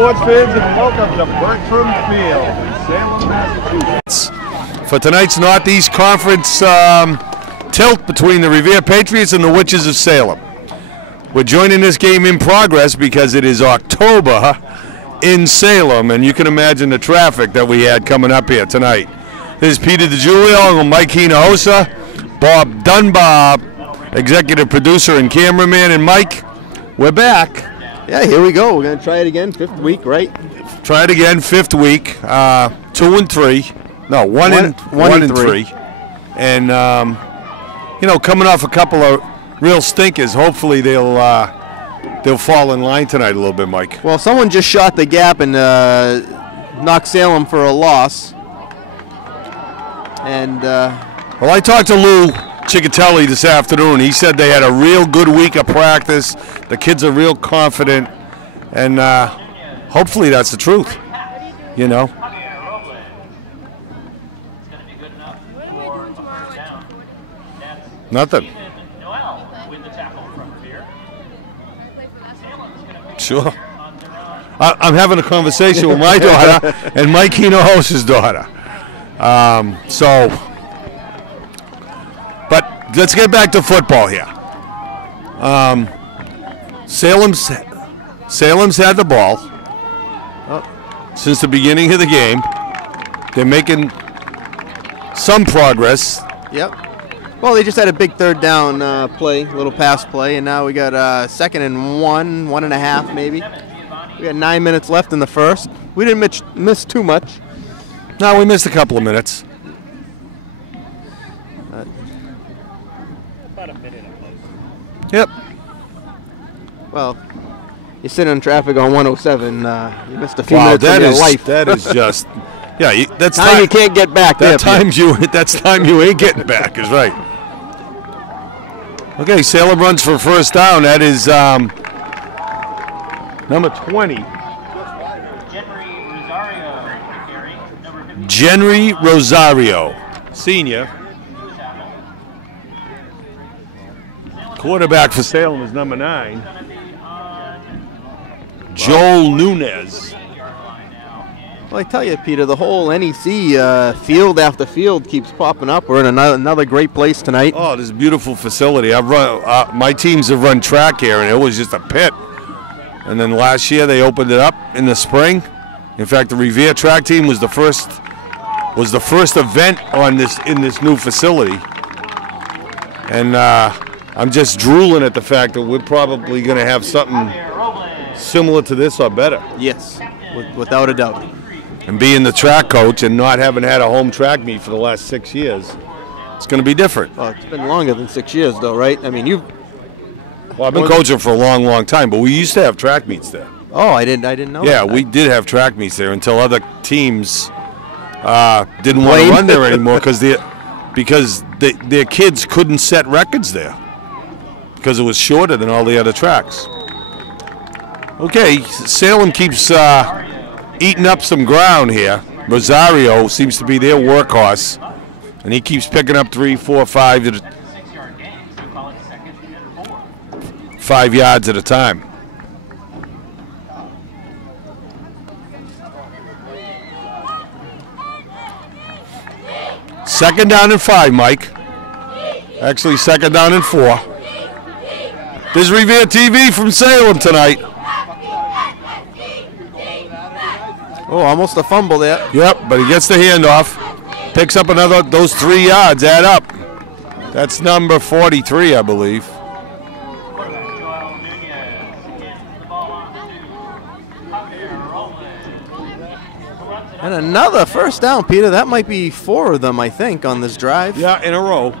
sports fans, and welcome to Bertram Field in Salem, Massachusetts. For tonight's Northeast Conference tilt between the Revere Patriots and the Witches of Salem. We're joining this game in progress because it is October in Salem, and you can imagine the traffic that we had coming up here tonight. This is Peter DiGiulio, Mike Hinojosa, Bob Dunbar, executive producer and cameraman, and Mike, we're back. Yeah, here we go. We're going to try it again, 5th week, right? Try it again, 5th week, 2 and 3. No, 1 and 3. And, you know, coming off a couple of real stinkers, hopefully they'll fall in line tonight a little bit, Mike. Well, someone just shot the gap and knocked Salem for a loss. And well, I talked to Lou Ciccatelli this afternoon. He said they had a real good week of practice. The kids are real confident, and hopefully that's the truth, you know. Nothing. Sure. I'm having a conversation with my daughter and Mike Hinojosa's daughter. But let's get back to football here. Salem's had the ball since the beginning of the game. They're making some progress. Yep. Well, they just had a big third down play, little pass play, and now we got 2nd and 1.5 maybe. We got 9 minutes left in the first. We didn't miss too much. No, we missed a couple of minutes. About a minute at most. Yep. Well, you're sitting in traffic on 107. You missed a few minutes of your life. That is just, yeah. That's time you can't get back. That's time you ain't getting back. Is right. Okay, Salem runs for first down. That is number 20. Jenry Rosario, senior. Quarterback for Salem is number 9. Joel Nunez. Well, I tell you, Peter, the whole NEC field after field keeps popping up. We're in another great place tonight. Oh, this is a beautiful facility. I've run. My teams have run track here, and it was just a pit. And then last year they opened it up in the spring. In fact, the Revere track team was the first event on in this new facility. And I'm just drooling at the fact that we're probably going to have something similar to this or better. Yes, without a doubt. And being the track coach and not having had a home track meet for the last 6 years, it's going to be different. Well, it's been longer than 6 years, though, right? I mean, Well, I've been coaching for a long, long time, but we used to have track meets there. Oh, I didn't know. Yeah, we did have track meets there until other teams didn't want to run there anymore because their kids couldn't set records there because it was shorter than all the other tracks. Okay, Salem keeps eating up some ground here. Rosario seems to be their workhorse, and he keeps picking up 3, 4, 5 yards at a time. Second down and 5, Mike. Actually, second down and 4. There's Revere TV from Salem tonight. Oh, almost a fumble there. Yep, but he gets the handoff. Picks up those 3 yards, add up. That's number 43, I believe. And another first down, Peter. That might be 4 of them, I think, on this drive. Yeah, in a row.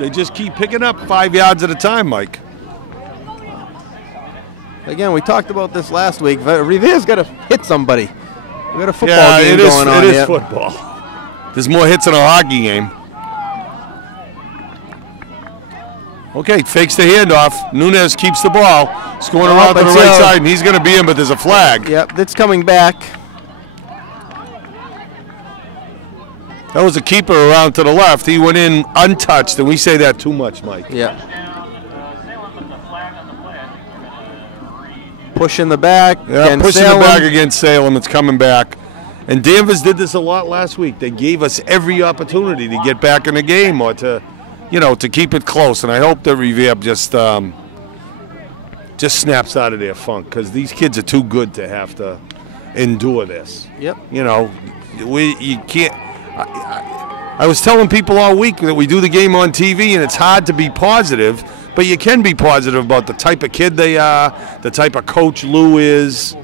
They just keep picking up 5 yards at a time, Mike. Again, we talked about this last week. Revere's got to hit somebody. We got a football game going on here. It is football. There's more hits in a hockey game. Okay, fakes the handoff. Nunez keeps the ball. It's going around to the right side, and he's going to be in, but there's a flag. Yep, that's coming back. That was a keeper around to the left. He went in untouched, and we say that too much, Mike. Yeah. Pushing the back. Yeah, pushing the back against Salem. It's coming back. And Danvers did this a lot last week. They gave us every opportunity to get back in the game or to, to keep it close. And I hope that Revere just snaps out of their funk because these kids are too good to have to endure this. Yep. You can't. I was telling people all week that we do the game on TV and it's hard to be positive, but you can be positive about the type of kid they are, the type of coach Lou is.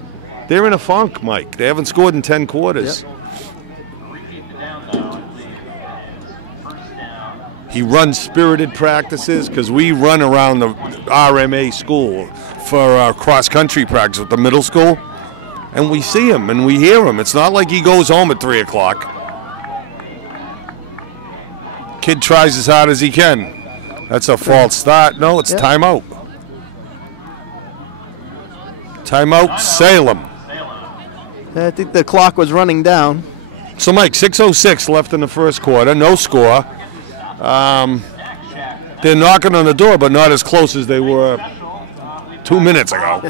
They're in a funk, Mike. They haven't scored in 10 quarters. Yep. He runs spirited practices because we run around the RMA school for cross-country practice with the middle school, and we see him and we hear him. It's not like he goes home at 3 o'clock. Kid tries as hard as he can. That's a false start. No, it's timeout. Timeout, Salem. I think the clock was running down. So, Mike, 6:06 left in the first quarter. No score. They're knocking on the door, but not as close as they were 2 minutes ago.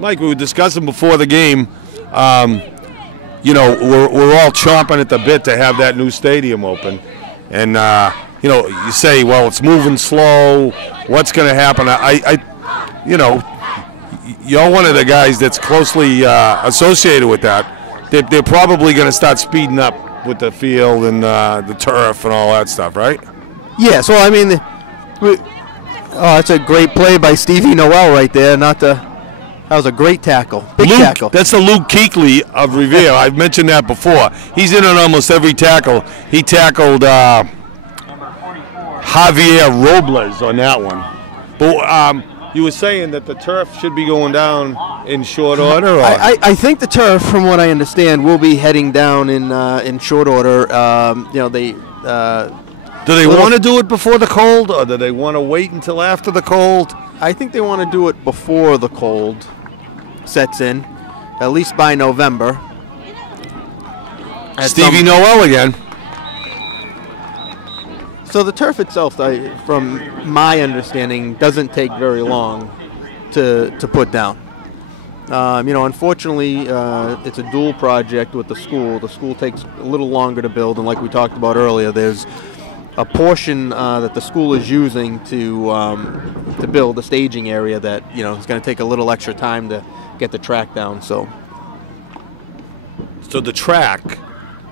Mike, we were discussing before the game. We're all chomping at the bit to have that new stadium open. And, you say, well, it's moving slow. What's going to happen? You're one of the guys that's closely associated with that. They're probably going to start speeding up with the field and the turf and all that stuff, right? Yeah, so, that's a great play by Stevie Noel right there. That was a great tackle. Big tackle. That's the Luke Kuechly of Revere. I've mentioned that before. He's in on almost every tackle. He tackled Javier Robles on that one. But you were saying that the turf should be going down in short order? Or? I think the turf, from what I understand, will be heading down in short order. Do they want to do it before the cold, or do they want to wait until after the cold? I think they want to do it before the cold sets in, at least by November. Stevie Noel again. So the turf itself, from my understanding, doesn't take very long to put down. Unfortunately, it's a dual project with the school. The school takes a little longer to build, and like we talked about earlier, there's a portion that the school is using to build a staging area that is going to take a little extra time to get the track down. So the track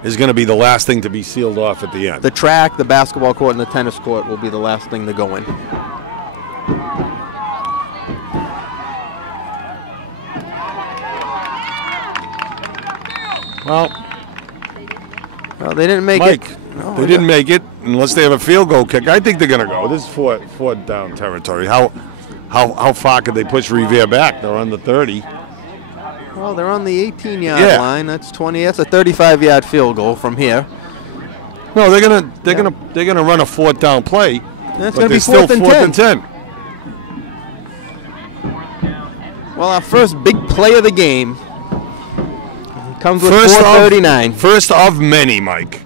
is going to be the last thing to be sealed off at the end. The track, the basketball court, and the tennis court will be the last thing to go in. Well, they didn't make it. No, they didn't make it unless they have a field goal kick. I think they're going to go. This is fourth down territory. How far could they push Revere back? They're on the 30. Well, they're on the 18-yard line. That's 20. That's a 35-yard field goal from here. No, they're gonna run a fourth down play. That's going to be fourth and 10. Well, our first big play of the game comes with 4:39. First of many, Mike.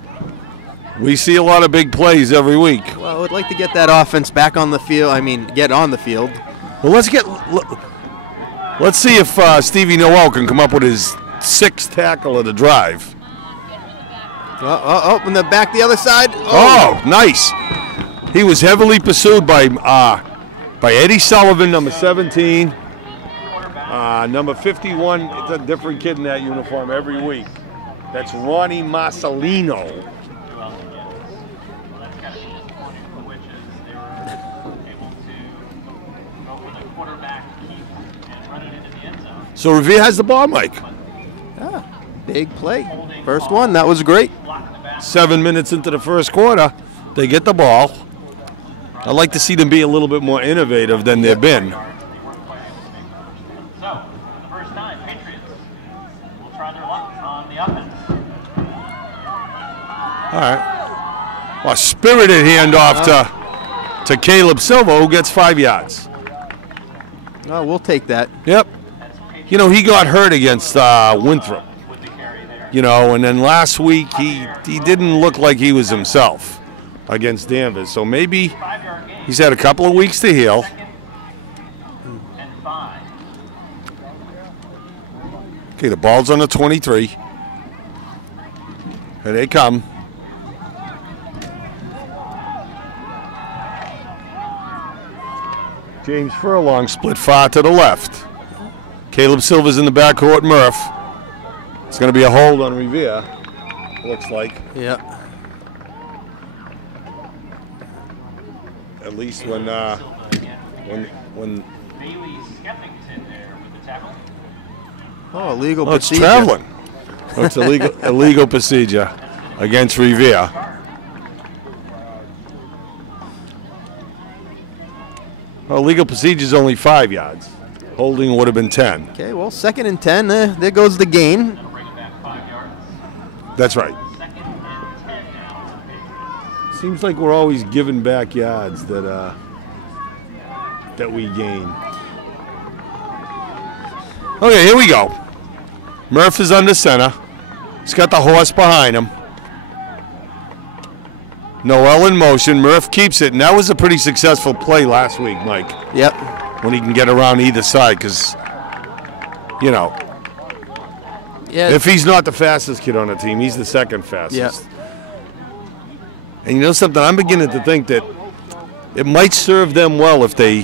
We see a lot of big plays every week. Well, I'd like to get that offense back on the field. Get on the field. Well, let's see if Stevie Noel can come up with his 6th tackle of the drive. In the back, the other side. Oh, nice. He was heavily pursued by Eddie Sullivan, number 17. Number 51, it's a different kid in that uniform every week. That's Ronnie Marcelino. So Revere has the ball, Mike. Big play. First one. That was great. 7 minutes into the first quarter, they get the ball. I'd like to see them be a little bit more innovative than they've been. So, the first time, Patriots will try their luck on the offense. All right. Well, a spirited handoff to Caleb Silva, who gets 5 yards. Oh, we'll take that. Yep. He got hurt against Winthrop. And then last week he didn't look like he was himself against Danvers. So maybe He's had a couple of weeks to heal. And 5. Okay, the ball's on the 23. Here they come. James Furlong split far to the left. Caleb Silver's in the backcourt. Murph. It's going to be a hold on Revere. Looks like. Yeah. At least when Bailey Skeffington there with the tackle. Oh, illegal it's procedure. traveling. Oh, it's illegal procedure against Revere. Well, legal procedure is only 5 yards. Holding would have been 10. Okay, well, 2nd and 10. There goes the gain. They'll bring it back 5 yards. That's right. 2nd and 10 now for the Patriots. Seems like we're always giving back yards that we gain. Okay, here we go. Murph is under center. He's got the horse behind him. Noel in motion. Murph keeps it, and that was a pretty successful play last week, Mike. Yep. When he can get around either side, because, you know, Yeah. if he's not the fastest kid on the team, he's the second fastest. And you know something? I'm beginning to think that it might serve them well if they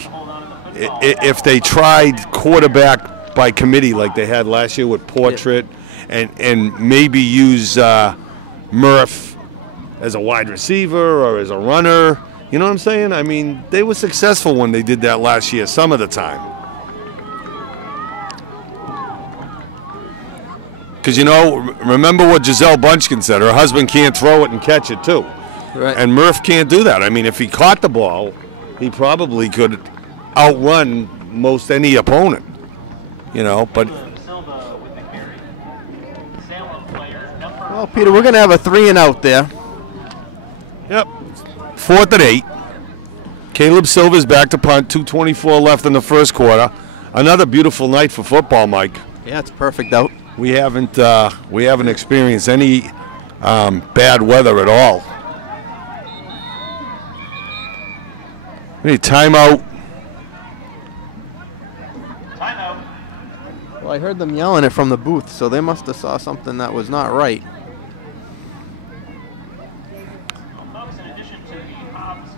tried quarterback by committee like they had last year with Portrait, and maybe use Murph as a wide receiver or as a runner. You know what I'm saying? I mean, they were successful when they did that last year some of the time. Because, you know, remember what Giselle Bunchkin said. Her husband can't throw it and catch it, too. Right. And Murph can't do that. I mean, if he caught the ball, he probably could outrun most any opponent. You know, but... Silva with the carry. Salem player number Well, Peter, we're going to have a 3 and out there. Yep. 4th and 8. Caleb Silver's back to punt. 2:24 left in the first quarter. Another beautiful night for football, Mike. Yeah, it's perfect out. We haven't experienced any bad weather at all. We need timeout. timeout. Well, I heard them yelling it from the booth, so they must have saw something that was not right. Folks, in addition to the Hobbs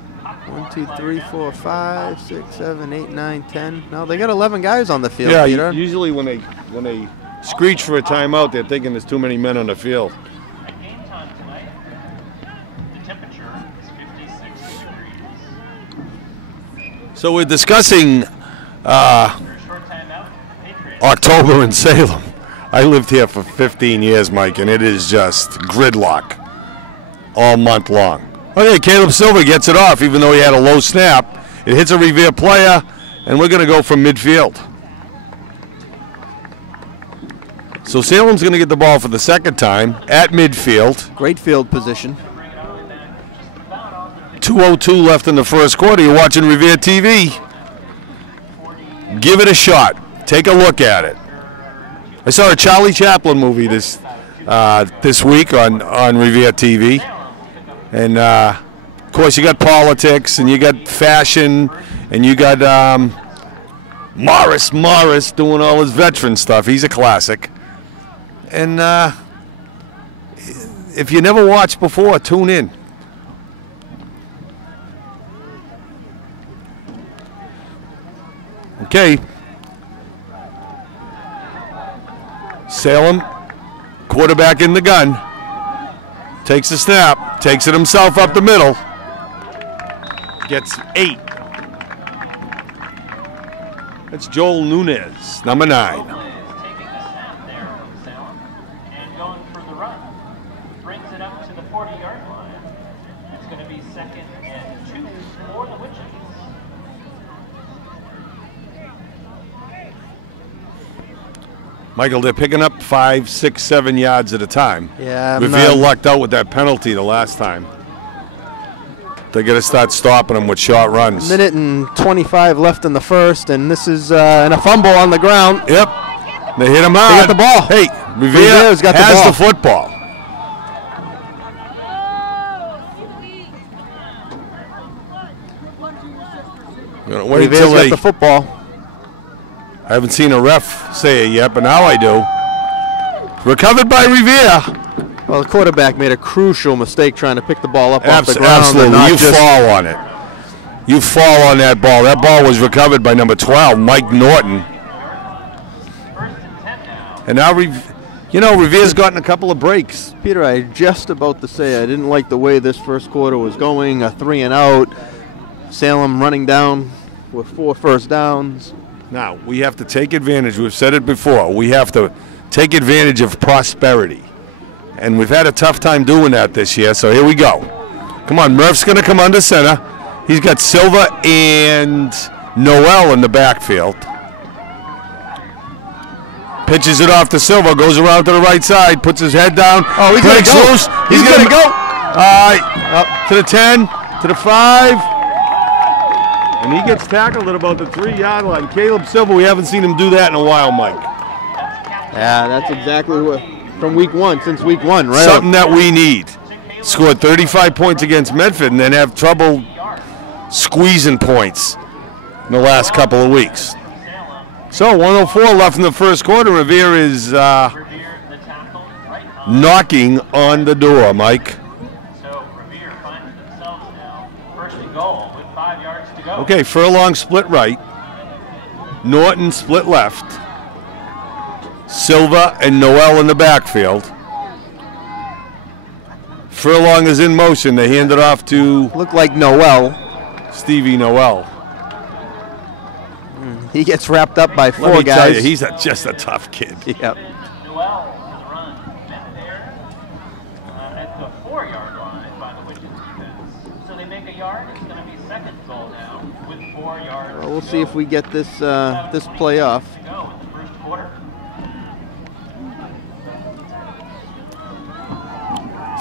1, 2, 3, 4, 5, 6, 7, 8, 9, 10. No, they got 11 guys on the field, Yeah, Peter. usually when they screech for a timeout, they're thinking there's too many men on the field. At game time tonight, the temperature is 56 degrees. So we're discussing For a short timeout, the Patriots. October in Salem. I lived here for 15 years, Mike, and it is just gridlock all month long. Okay, Caleb Silver gets it off, even though he had a low snap. It hits a Revere player, and we're going to go from midfield. So Salem's going to get the ball for the second time at midfield. Great field position. 2:02 left in the first quarter. You're watching Revere TV. Give it a shot. Take a look at it. I saw a Charlie Chaplin movie this week on Revere TV. And, of course, you got politics, and you got fashion, and you got Morris doing all his veteran stuff. He's a classic. And if you never watched before, tune in. Okay. Salem, quarterback in the gun. Takes the snap, takes it himself up the middle. Gets 8. That's Joel Nunez, number 9. Taking the snap there from Salem and going for the run. Brings it up to the 40-yard line. It's going to be 2nd and 2 for the Witches. Michael, they're picking up 5, 6, 7 yards at a time. Yeah, Revere lucked out with that penalty the last time. They got to start stopping them with short runs. Minute and 25 left in the first, and this is and a fumble on the ground. Yep. They hit him out. They got the ball. Hey, Revere Revere's got the has ball. the football. Gonna wait Revere's until got they. the football. I haven't seen a ref say it yet, but now I do. Recovered by Revere. Well, the quarterback made a crucial mistake trying to pick the ball up off the ground. Absolutely, And not you just fall on it. You fall on that ball. That ball was recovered by number 12, Mike Norton. And now, Revere's gotten a couple of breaks. Peter, I just about to say I didn't like the way this first quarter was going. A 3 and out. Salem running down with 4 first downs. Now, we have to take advantage. We've said it before. We have to take advantage of prosperity. And we've had a tough time doing that this year, so here we go. Come on, Murph's going to come under center. He's got Silva and Noel in the backfield. Pitches it off to Silva, goes around to the right side, puts his head down. Oh, he's going to go. Loose. He's going to go. Up to the 10, to the 5. And he gets tackled at about the 3-yard line. Caleb Silva, we haven't seen him do that in a while, Mike. Yeah, that's exactly what, from week 1, since week 1, right? Something that we need. Scored 35 points against Medford and then have trouble squeezing points in the last couple of weeks. So 104 left in the first quarter. Revere is knocking on the door, Mike. So Revere finds themselves now first and goal with 5 yards to go. Okay, Furlong split right. Norton split left. Silva and Noel in the backfield. Furlong is in motion. They hand it off to Look like Noel. Stevie Noel. He gets wrapped up by 4 Let me guys. tell you, he's just a tough kid. Yep. Noel has run met there at the 4-yard line by the Witches defense. So they make a yard. It's going to be second goal now with 4 yards. Well, we'll see if we get this this play off. to go in the first quarter.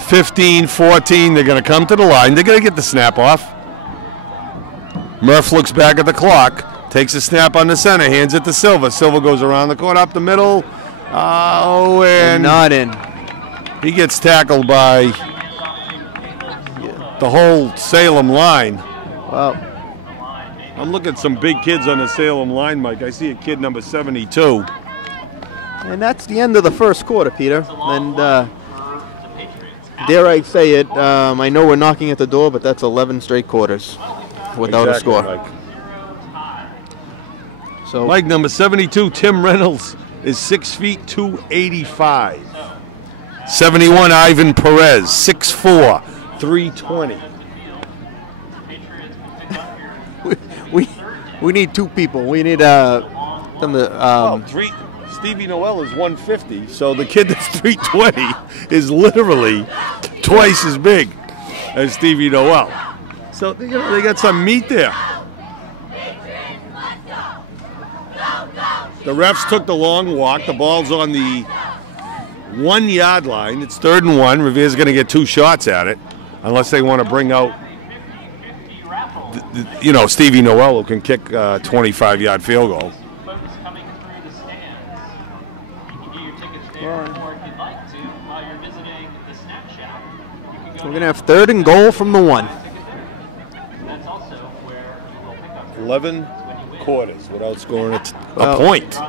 15-14, they're going to come to the line. They're going to get the snap off. Murph looks back at the clock, takes a snap on the center, hands it to Silva. Silva goes around the court, up the middle. And not in. he gets tackled by the whole Salem line. Well, I'm looking at some big kids on the Salem line, Mike. I see a kid number 72. and that's the end of the first quarter, Peter. And dare I say it, I know we're knocking at the door, but that's 11 straight quarters without a score. Mike. So Mike, number 72, Tim Reynolds, is 6 feet 285. 71, Ivan Perez, 6'4", 320. we need 2 people. We need them to. Stevie Noel is 150, so the kid that's 320 is literally twice as big as Stevie Noel. So they got some meat there. The refs took the long walk. The ball's on the 1-yard line. It's 3rd and 1. Revere's going to get 2 shots at it, unless they want to bring out, Stevie Noel, who can kick a 25-yard field goal. We're going to have 3rd and goal from the 1. 11 quarters without scoring a point.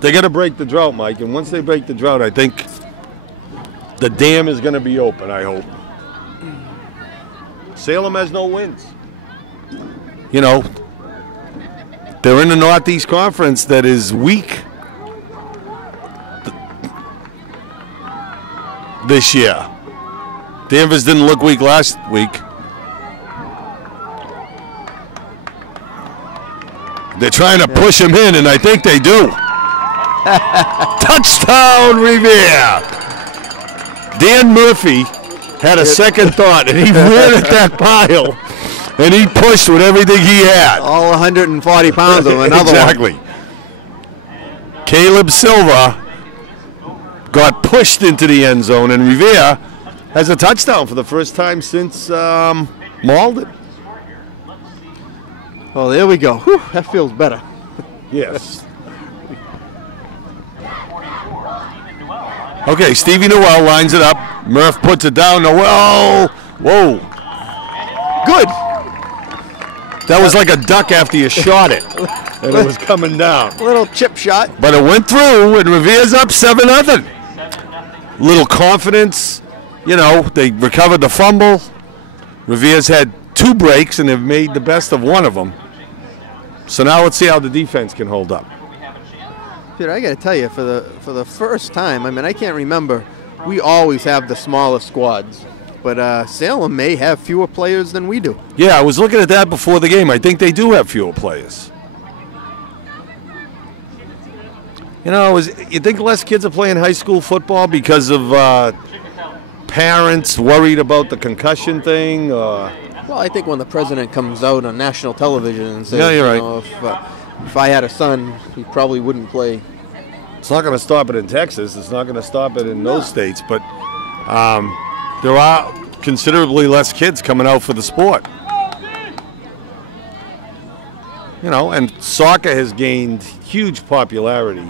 They got to break the drought, Mike, and once they break the drought, I think the dam is going to be open, I hope. Salem has no wins. They're in the Northeast Conference that is weak this year. Danvers didn't look weak last week. They're trying to push him in, and I think they do. Touchdown, Revere! Dan Murphy had a second thought, and he ran at that pile, and he pushed with everything he had. All 140 pounds of another exactly. one. Caleb Silva got pushed into the end zone, and Revere has a touchdown for the first time since Malden. Oh, there we go. Whew, that feels better. Yes. Okay, Stevie Noel lines it up. Murph puts it down. Noel. Whoa. Good. That was like a duck after you shot it, and it was coming down. Little chip shot. But it went through, and Revere's up 7-0. Little confidence. You know, they recovered the fumble. Revere's had 2 breaks, and they've made the best of one of them. So now let's see how the defense can hold up. Peter, I got to tell you, for the first time, I mean, I can't remember. We always have the smaller squads, but Salem may have fewer players than we do. Yeah, I was looking at that before the game. I think they do have fewer players. You know, you think less kids are playing high school football because of parents worried about the concussion thing? Well, I think when the president comes out on national television and says, yeah, you're right. You know, if I had a son, he probably wouldn't play. It's not going to stop it in Texas. It's not going to stop it in those states. But there are considerably less kids coming out for the sport. You know, and soccer has gained huge popularity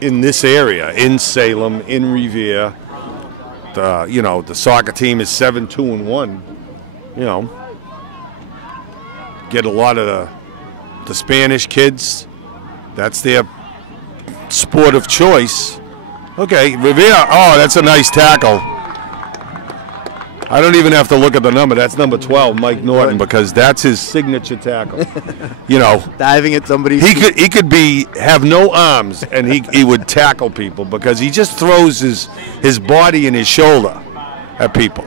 in this area, in Salem, in Revere. You know, the soccer team is 7-2-1. You know, get a lot of the Spanish kids. That's their sport of choice. Okay, Revere. Oh, that's a nice tackle. I don't even have to look at the number. That's number 12, Mike Norton, because that's his signature tackle. You know, diving at somebody. He could have no arms, and he would tackle people because he just throws his body and his shoulder at people.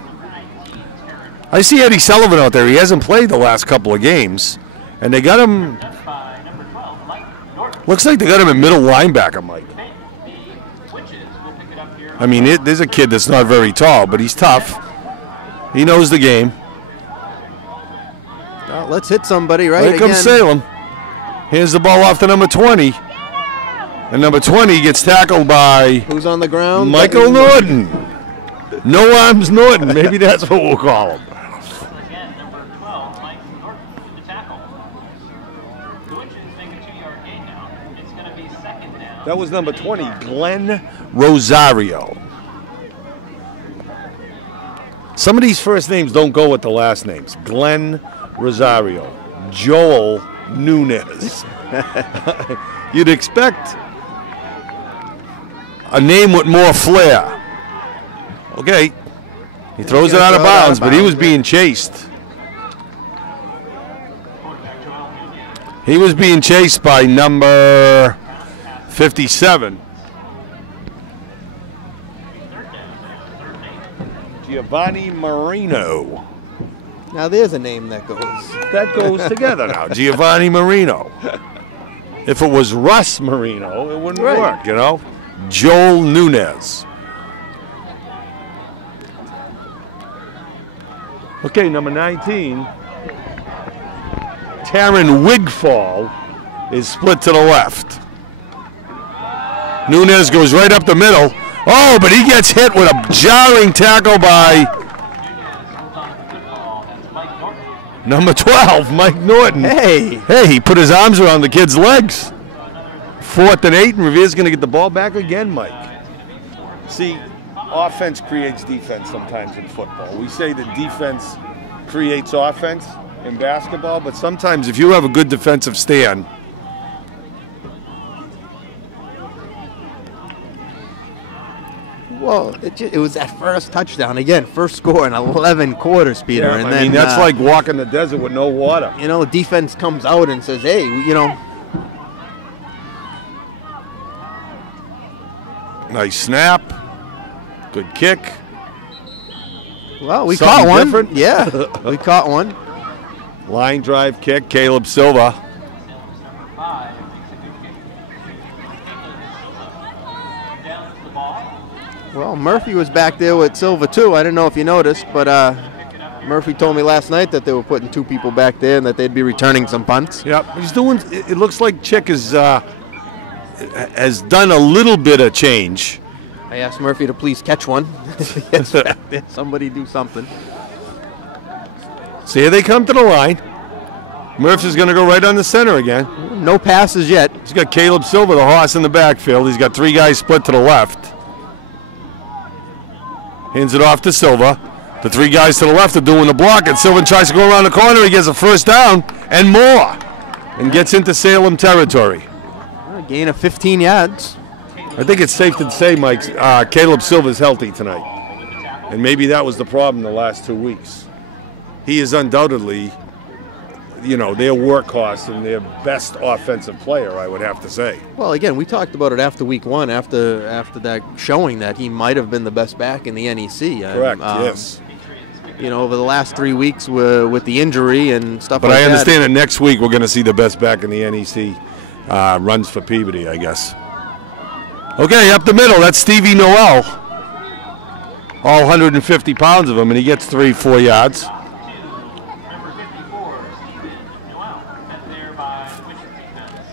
I see Eddie Sullivan out there. He hasn't played the last couple of games, and they got him. Looks like they got him at middle linebacker, Mike. I mean, there's a kid that's not very tall, but he's tough. He knows the game. Well, let's hit somebody right Here comes Salem. Hands the ball off to number 20. And number 20 gets tackled by... Who's on the ground? Michael Norton. No Arms Norton. Maybe that's what we'll call him. Again, number 12, Mike Norton with the tackle. The Witches make a 2-yard gain now. It's going to be second down. That was number 20, Glenn Rosario. Some of these first names don't go with the last names. Glenn Rosario, Joel Nunez. You'd expect a name with more flair. Okay, he throws it out of bounds, but he was being chased. He was being chased by number 57. Giovanni Marino. Now there's a name that goes. That goes together now. Giovanni Marino. If it was Russ Marino, it wouldn't work, you know? Joel Nunez. Okay, number 19. Taryn Wigfall is split to the left. Nunez goes right up the middle. Oh, but he gets hit with a jarring tackle by number 12, Mike Norton. Hey, he put his arms around the kid's legs. 4th and 8, and Revere's going to get the ball back again, Mike. See, offense creates defense sometimes in football. We say that defense creates offense in basketball, but sometimes if you have a good defensive stand, well, it was that first touchdown. Again, first score in 11 quarters, Peter. Yeah, and I mean, that's like walking the desert with no water. You know, defense comes out and says, hey, you know. Nice snap. Good kick. Well, we Something caught one. Different. Yeah, we caught one. Line drive kick, Caleb Silva. Well, Murphy was back there with Silva, too. I didn't know if you noticed, but Murphy told me last night that they were putting 2 people back there and that they'd be returning some punts. Yep, he's doing. It looks like Chick has done a little bit of change. I asked Murphy to please catch one. Somebody do something. So here they come to the line. Murphy's going to go right on the center again. No passes yet. He's got Caleb Silva, the horse, in the backfield. He's got 3 guys split to the left. Hands it off to Silva. The three guys to the left are doing the block, and Sylvan tries to go around the corner. He gets a first down and more, and gets into Salem territory. A gain of 15 yards. I think it's safe to say, Mike, Caleb Silva's healthy tonight, and maybe that was the problem the last 2 weeks. He is undoubtedly, their workhorse and their best offensive player, I would have to say. Well, again, we talked about it after week 1, after that showing that he might have been the best back in the NEC. Correct, yes. Over the last 3 weeks with the injury and stuff like that. But I understand that next week we're going to see the best back in the NEC runs for Peabody, I guess. Okay, up the middle, that's Stevie Noel. All 150 pounds of him, and he gets 3-4 yards. Number 54, Stephen Noel, met there by the Witches defense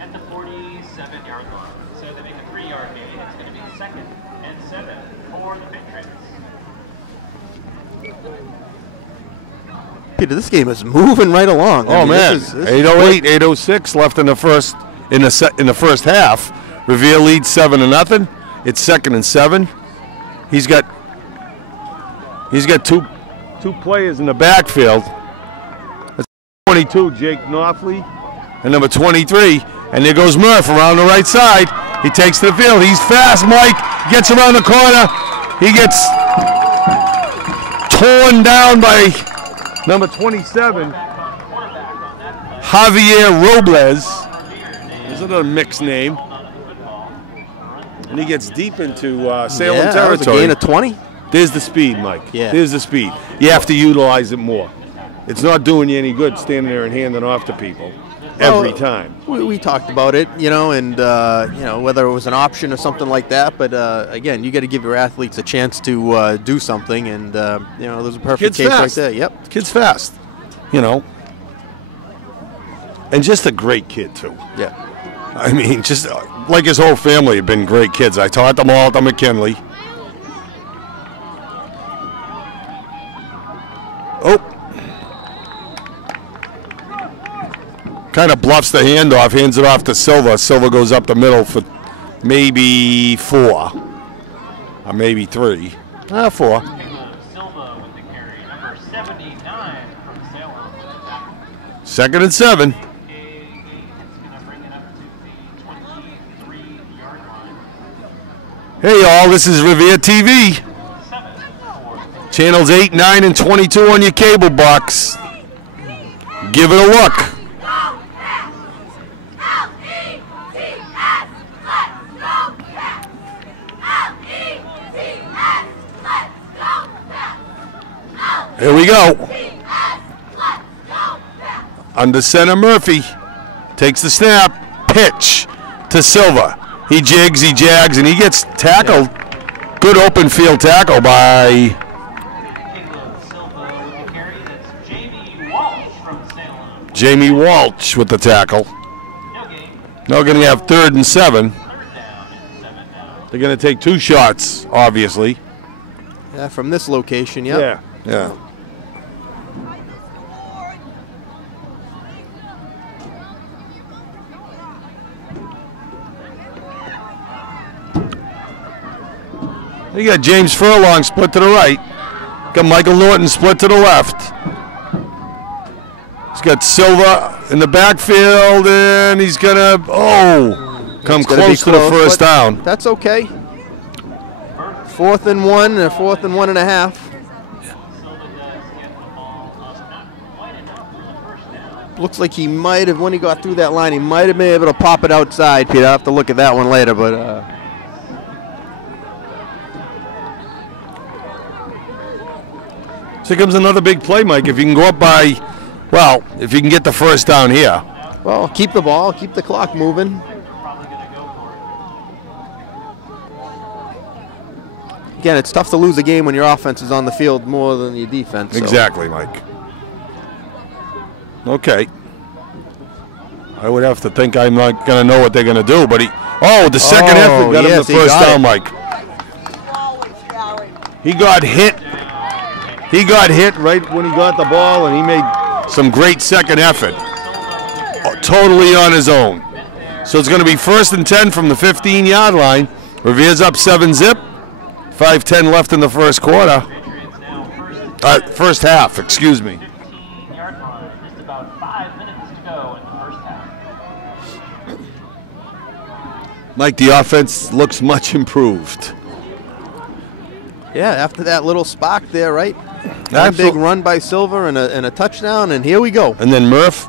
at the 47-yard line. So they make a 3-yard gain. It's going to be 2nd and 7 for the Patriots. Peter, this game is moving right along. Oh, man, 8:08, 8:06 left in the first first half. Revere leads 7-0. It's 2nd and 7. He's got two players in the backfield. That's 22, Jake Knopfley, and number 23. And there goes Murph around the right side. He takes to the field. He's fast, Mike. Gets around the corner. He gets torn down by number 27, Javier Robles. There's another mixed name. And he gets deep into Salem territory. That was a gain of 20. There's the speed, Mike. Yeah. There's the speed. You have to utilize it more. It's not doing you any good standing there and handing off to people every time. We talked about it, and whether it was an option or something like that. But again, you got to give your athletes a chance to do something, and there's a perfect case right there. Yep, Kid's fast, and just a great kid too. Yeah. I mean, just like his whole family have been great kids. I taught them all at the McKinley. Oh. Kind of bluffs the handoff, hands it off to Silva. Silva goes up the middle for maybe 4. Or maybe 3. 4. Silva with the carry, number 79 from Salem. 2nd and 7. Hey y'all, this is Revere TV. Channels 8, 9, and 22 on your cable box. Give it a look. Here we go. Under center, Murphy takes the snap. Pitch to Silva. He jigs, he jags, and he gets tackled. Good open field tackle by Jamie Walsh with the tackle. Now going to have 3rd and 7. They're going to take 2 shots, obviously. Yeah, from this location, yep. Yeah. You got James Furlong split to the right. Got Michael Norton split to the left. He's got Silva in the backfield, and he's going to, come close to the first down. That's okay. 4th and 1, or 4th and 1.5. Looks like he might have, when he got through that line, he might have been able to pop it outside, Peter. I'll have to look at that one later, but... So here comes another big play, Mike. If you can go up by, if you can get the first down here. Well, keep the ball, keep the clock moving. Again, it's tough to lose a game when your offense is on the field more than your defense. So. Exactly, Mike. Okay. I would have to think I'm not going to know what they're going to do, but the second effort got him the first down, Mike. He got hit. He got hit right when he got the ball, and he made some great second effort. Totally on his own. So it's going to be 1st and 10 from the 15-yard line. Revere's up 7-zip. 5:10 left in the first quarter. First half, excuse me. 15-yard line. Just about 5 minutes to go in the first half. Mike, the offense looks much improved. Yeah, after that little spark there, right? That big run by Silver and a touchdown, and here we go. And then Murph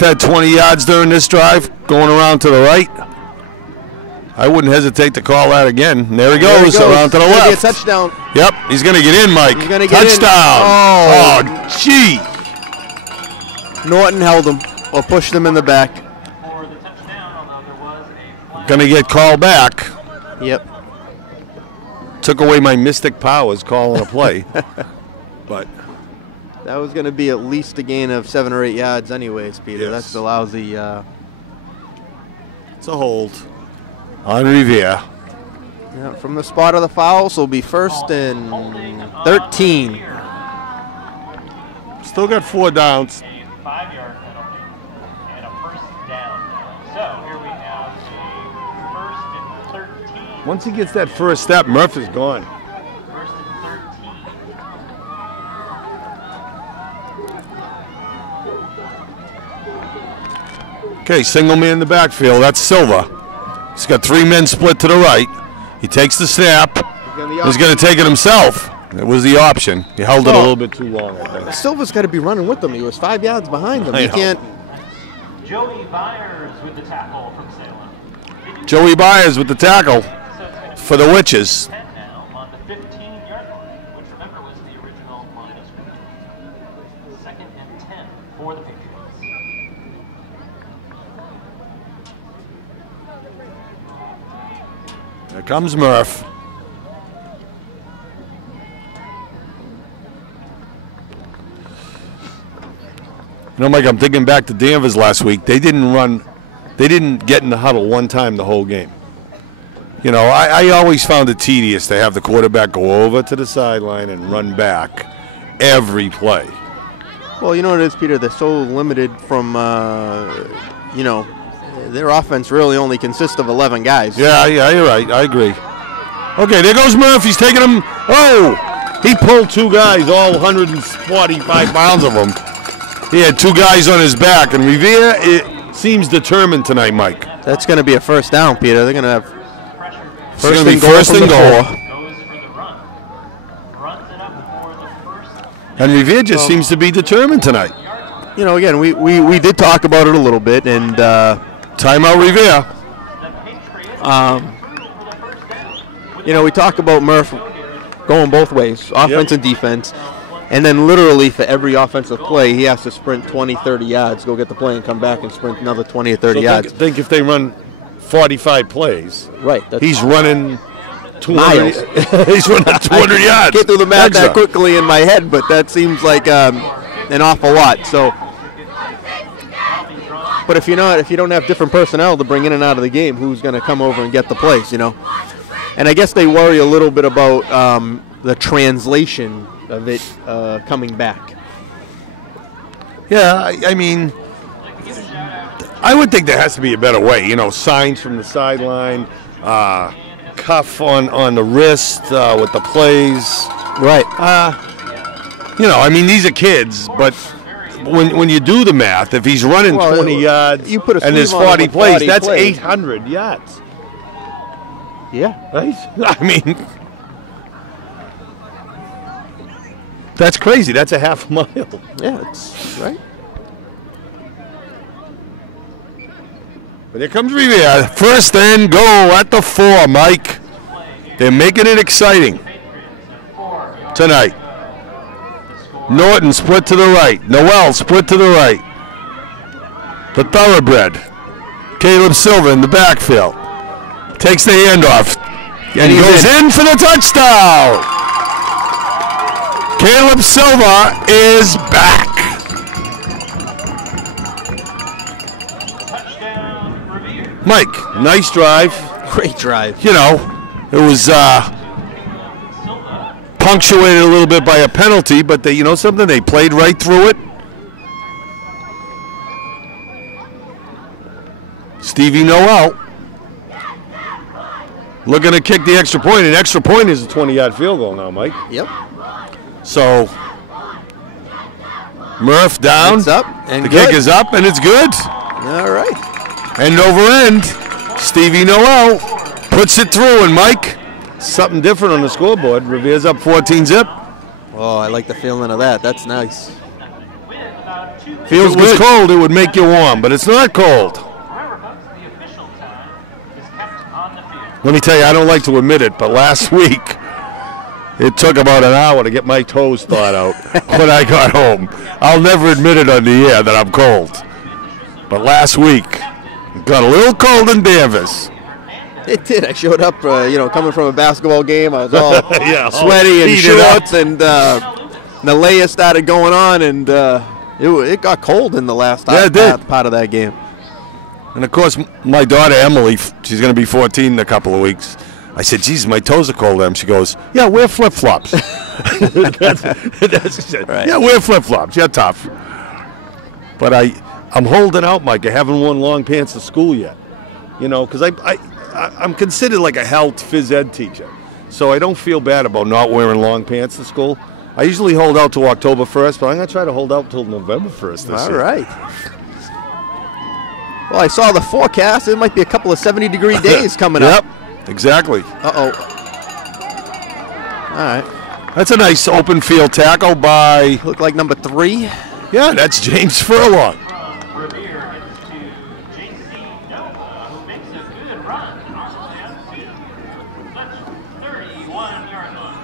had 20 yards during this drive, going around to the right. I wouldn't hesitate to call that again. And there he goes, around to the left. Be a touchdown. Yep, he's going to get in, Mike. He's going to get touchdown. In. Oh, gee. Norton held him or pushed him in the back. For the touchdown, although there was a flag. Going to get called back. Yep. Took away my mystic powers calling a play. But that was going to be at least a gain of 7 or 8 yards anyways, Peter. Yes. That's the lousy. It's a hold on Revere. Yeah, from the spot of the foul, so it'll be 1st and 13. Still got 4 downs. A 5-yard penalty and a first down. So here we have a 1st and 13. Once he gets that first step, Murph is gone. 1st and 13. Okay, single man in the backfield. That's Silva. He's got 3 men split to the right. He takes the snap. He's going to take it himself. It was the option. He held it a little bit too long, I think. Silva's got to be running with them. He was 5 yards behind them. He can't. Joey Byers with the tackle from Salem. Joey Byers with the tackle for the Witches. 10 now on the 15-yard line, which remember was the original line of scrimmage. 2nd and 10 for the Patriots. Here comes Murph. You know, Mike, I'm thinking back to Danvers last week. They didn't get in the huddle one time the whole game. You know, I always found it tedious to have the quarterback go over to the sideline and run back every play. Well, you know what it is, Peter? They're so limited from, you know, their offense really only consists of 11 guys. Yeah, you're right. I agree. Okay, there goes Murph. He's taking him. Oh, he pulled 2 guys, all 145 pounds of them. He had 2 guys on his back, and Revere seems determined tonight, Mike. That's going to be a first down, Peter. They're going to have First and goal. Goes for the run. Runs it up for the first. And Revere just seems to be determined tonight. You know, again, we did talk about it a little bit, and timeout Revere. You know, we talk about Murph going both ways, offense and defense, and then literally for every offensive play, he has to sprint 20, 30 yards, go get the play, and come back and sprint another 20 or 30 yards. Think if they run 45 plays, right? He's running 200 miles. He's running 200 yards. I can't do the math that quickly in my head, but that seems like an awful lot. So, but if you don't have different personnel to bring in and out of the game, who's going to come over and get the plays? You know, and I guess they worry a little bit about the translation of it coming back. Yeah, I mean, I would think there has to be a better way. You know, signs from the sideline, cuff on the wrist with the plays. Right. You know, I mean, these are kids, but when you do the math, if he's running 20 yards you put a and there's sleeve on 40 him with plays, 40 that's plays. 800 yards. Yeah. Right? I mean, that's crazy. That's a half mile. Yeah, it's right. But here comes Revere. First and goal at the 4, Mike. They're making it exciting tonight. Norton split to the right. Noel split to the right. The thoroughbred. Caleb Silva in the backfield. Takes the handoff. And he goes in for the touchdown. Caleb Silva is back. Mike, nice drive. Great drive. You know, it was punctuated a little bit by a penalty, but they, you know something, they played right through it. Stevie Noel looking to kick the extra point. An extra point is a 20-yard field goal now, Mike. Yep. So Murph down. It's up and the good. kick is up, and it's good. All right. End over end. Stevie Noel puts it through, and Mike, something different on the scoreboard. Revere's up 14-zip. Oh, I like the feeling of that. That's nice. If it was cold, it would make you warm, but it's not cold. Let me tell you, I don't like to admit it, but last week, it took about an hour to get my toes thawed out when I got home. I'll never admit it on the air that I'm cold. But last week, it got a little cold in Danvers. It did. I showed up, coming from a basketball game. I was all Yeah, sweaty and heated up. shorts, and the layer started going on, and it got cold in the last part of that game. And, of course, my daughter, Emily, she's going to be 14 in a couple of weeks. I said, geez, my toes are cold. And she goes, yeah, wear flip-flops. that's what she said. Right. Yeah, wear flip-flops. You're tough. But I'm holding out, Mike. I haven't worn long pants to school yet. You know, because I'm considered like a health phys ed teacher. So I don't feel bad about not wearing long pants to school. I usually hold out till October 1st, but I'm going to try to hold out till November 1st this year. All right. Well, I saw the forecast. There might be a couple of 70-degree days coming up. Yep, exactly. Uh-oh. All right. That's a nice open field tackle by... Look like number 3. Yeah, that's James Furlong. Revere gets to J.C. Nova, who makes a good run all the way up to the 31-yard line.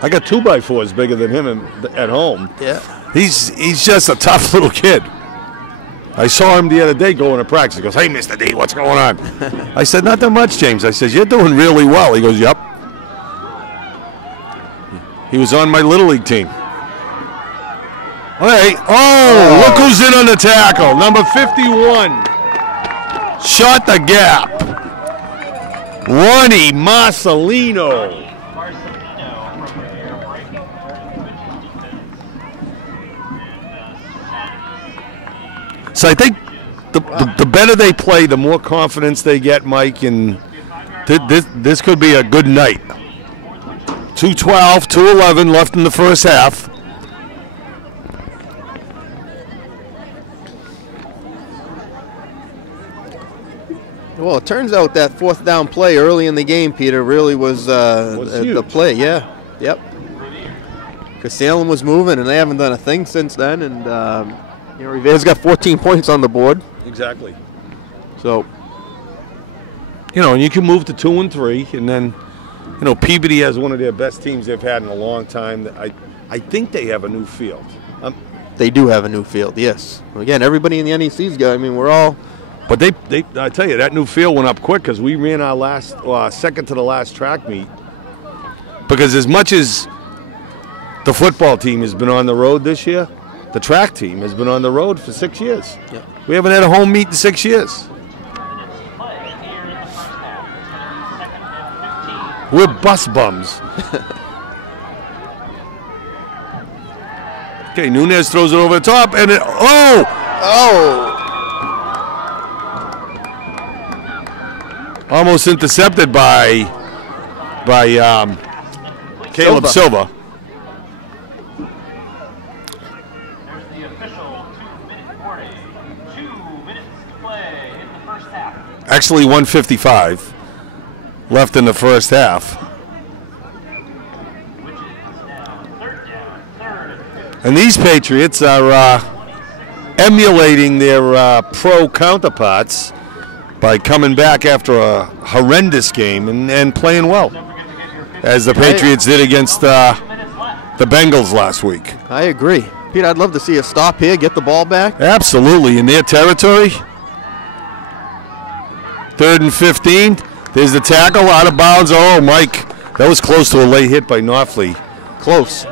I got 2x4s bigger than him at home. Yeah. He's just a tough little kid. I saw him the other day going to practice. He goes, hey, Mr. D, what's going on? I said, not that much, James. I said, you're doing really well. He goes, yep. He was on my Little League team. All right. Oh, look who's in on the tackle. Number 51. Shot the gap. Ronnie Marcelino. Marcelino from Revere breaking So I think the better they play, the more confidence they get, Mike, and this could be a good night. 2:12, 2:11 left in the first half. Well, it turns out that fourth down play early in the game, Peter, really was the huge. play. Yeah. Yep. Because Salem was moving, and they haven't done a thing since then, and Revere's got 14 points on the board. Exactly. So, and you can move to 2 and 3, and then, Peabody has one of their best teams they've had in a long time. I think they have a new field. they do have a new field, yes. Again, everybody in the NEC's got, we're all... But I tell you, that new field went up quick because we ran our second to the last track meet. Because as much as the football team has been on the road this year, the track team has been on the road for 6 years. Yep. We haven't had a home meet in 6 years. We're bus bums. Okay, Nunez throws it over the top, and almost intercepted by Caleb Silva. There's the official 2-minute warning. 2 minutes to play in the first half. Actually, 1:55 left in the first half. Which is now third and 5. And these Patriots are emulating their pro counterparts by coming back after a horrendous game and playing well, as the Patriots did against the Bengals last week. I agree. Pete, I'd love to see a stop here, get the ball back. Absolutely, in their territory. 3rd and 15. There's the tackle, out of bounds. Oh, Mike, that was close to a late hit by Knopfler. Close.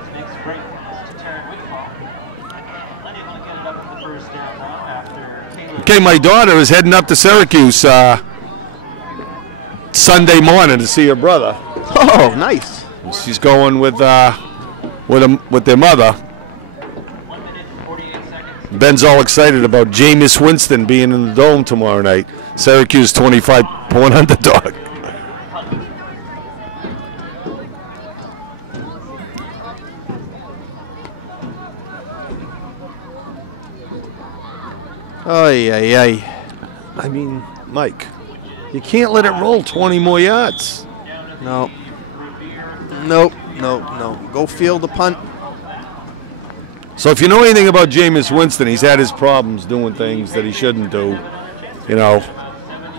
Okay, my daughter is heading up to Syracuse Sunday morning to see her brother. Oh, nice. She's going with their mother. Ben's all excited about Jameis Winston being in the Dome tomorrow night. Syracuse 25-point underdog. Ay, ay, ay. I mean, Mike, you can't let it roll 20 more yards. No. Nope. No. Go field the punt. So if you know anything about Jameis Winston, he's had his problems doing things that he shouldn't do, you know.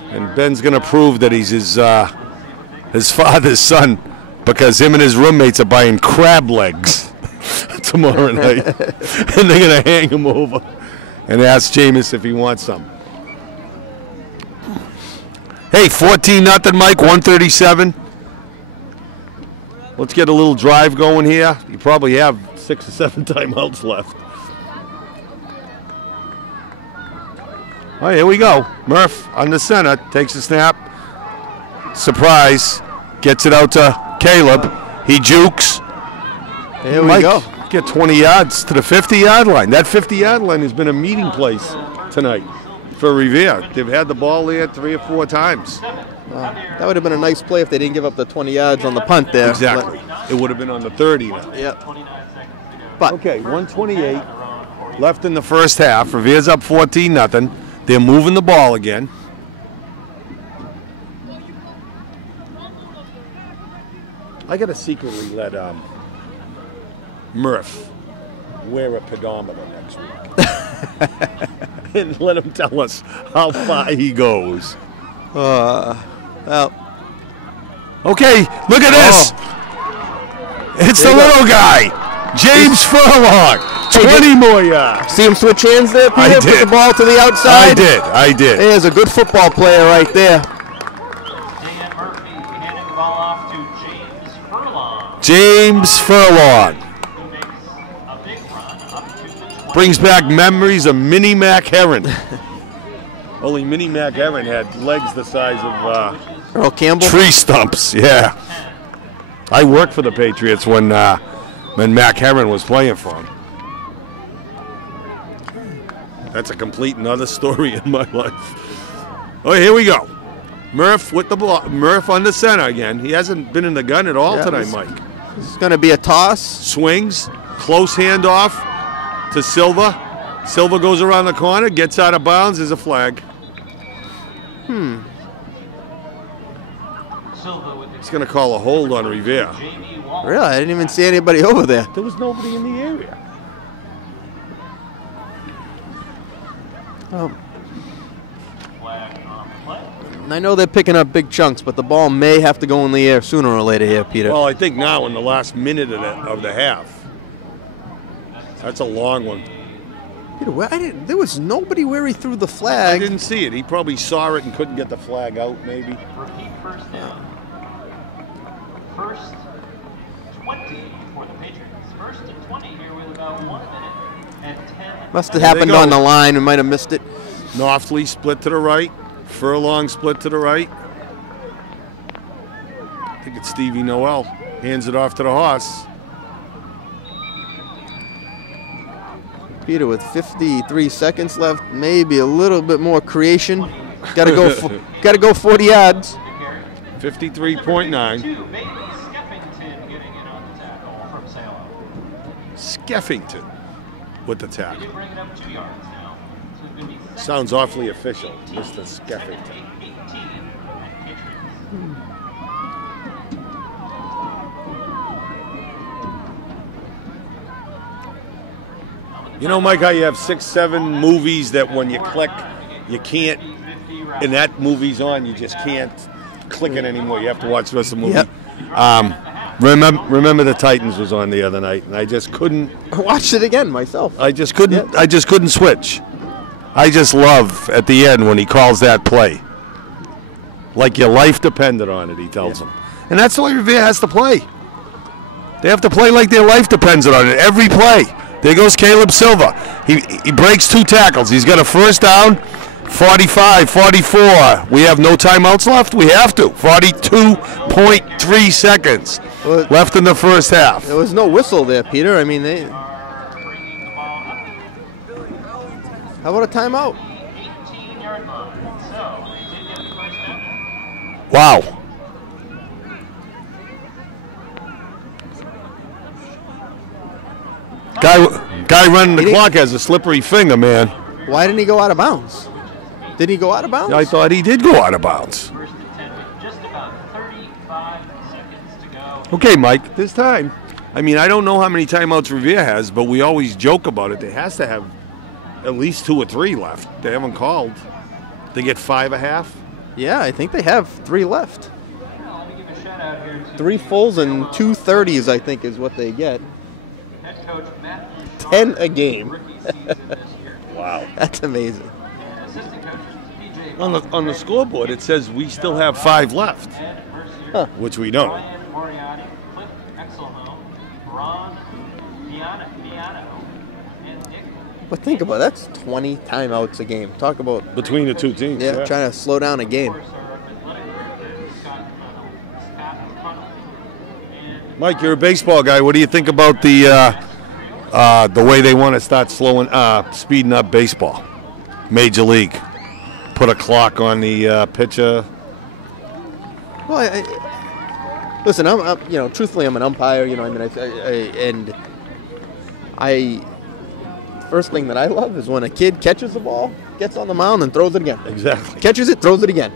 And Ben's going to prove that he's his father's son because him and his roommates are buying crab legs tomorrow night. And they're going to hang him over and ask Jameis if he wants some. Hey, 14-0, Mike, 137. Let's get a little drive going here. You probably have 6 or 7 timeouts left. Oh, here we go. Murph on the center, takes a snap. Surprise. Gets it out to Caleb. He jukes. Here we go. Get 20 yards to the 50-yard line. That 50-yard line has been a meeting place tonight for Revere. They've had the ball there 3 or 4 times. That would have been a nice play if they didn't give up the 20 yards on the punt there. Exactly. It would have been on the 30 now. Yep. But okay, 128 left in the first half. Revere's up 14-0. They're moving the ball again. I got to secretly let Murph wear a pedometer next week. And let him tell us how far he goes. well, okay, look at this. It's the little guy, James Furlong. 20 more yards. See him switch hands there, Peter? I did. Put the ball to the outside. I did. There's a good football player right there. Dan Murphy handing the ball off to James Furlong. James Furlong. Who makes a big run up to the 20. Brings back memories of Mini Mac Heron. Only Mini Mac Heron had legs the size of Earl Campbell. tree stumps. Yeah. I worked for the Patriots when Mac Heron was playing for him. That's a complete another story in my life. Oh, here we go. Murph with the ball. Murph on the center again. He hasn't been in the gun at all tonight, Mike. This is going to be a toss. Swings, close handoff to Silva. Silva goes around the corner, gets out of bounds. There's a flag. Silva with the He's going to call a hold on Revere. Jamie Wall. Really? I didn't even see anybody over there. There was nobody in the area. Flag on the play. I know they're picking up big chunks, but the ball may have to go in the air sooner or later here, Peter. Well, I think now in the last minute of the half. That's a long one. Peter, there was nobody where he threw the I flag. didn't see it. He probably saw it and couldn't get the flag out, maybe. Repeat first down. First 20 for the Patriots. First and 20 here with about 1 minute and 10. Must have There they happened go. on the line. We might have missed it. Knopfler split to the right. Furlong split to the right. I think it's Stevie Noel. Hands it off to the horse. Peter with 53 seconds left, maybe a little bit more creation. Got to go 40 yards. 53.9. Two, Bailey Skeffington getting in on the tackle from Salem. Skeffington with the They tackle. did bring it up 2 yards now. So it's going to be second Sounds awfully official, Mr. Skeffington. 18 Patriots. You know, Mike, how you have 6, 7 movies that when you click, you can't, and that movie's on, you just can't click it anymore. You have to watch the rest of the movie. Yep. Remember the Titans was on the other night, and I just couldn't. I watched it again myself. I just couldn't. Yep. I just couldn't switch. I just love at the end when he calls that play, like your life depended on it. He tells them, and that's the way Revere has to play. They have to play like their life depends on it. Every play. There goes Caleb Silva. He breaks 2 tackles. He's got a first down. 45, 44. We have no timeouts left. We have to. 42.3 seconds Well, left in the first half. There was no whistle there, Peter. I mean, they. Bringing the ball up How about a timeout? 18-yard line. So they did get the first down. Wow. Guy running the clock has a slippery finger, man. Why didn't he go out of bounds? Did he go out of bounds? I thought he did go out of bounds. First and 10 with just about 35 seconds to go. Okay, Mike, this time. I mean, I don't know how many timeouts Revere has, but we always joke about it. They has to have at least 2 or 3 left. They haven't called. They get 5 a half. Yeah, I think they have 3 left. Now, let me give a shout out here to 3 fulls and 2 30s, I think, is what they get. head coach Matt 10 a game. rookie season this year. Wow. That's amazing. And assistant coaches PJ On the scoreboard, it says we still have 5 left, Ed Mercier, Huh. which we don't. Ryan Moriarty, Cliff Exelholm, Ron Piano, and Nick. But think about it, that's 20 timeouts a game. Talk about Between the 2 teams. trying to slow down a game. Of course, our athletic director, Scott Funnell, and Mike, you're a baseball guy. What do you think about the way they want to start speeding up baseball? Major League. Put a clock on the pitcher. Well, listen, I'm truthfully, I'm an umpire. First thing that I love is when a kid catches the ball, gets on the mound, and throws it again. Exactly. Catches it, throws it again.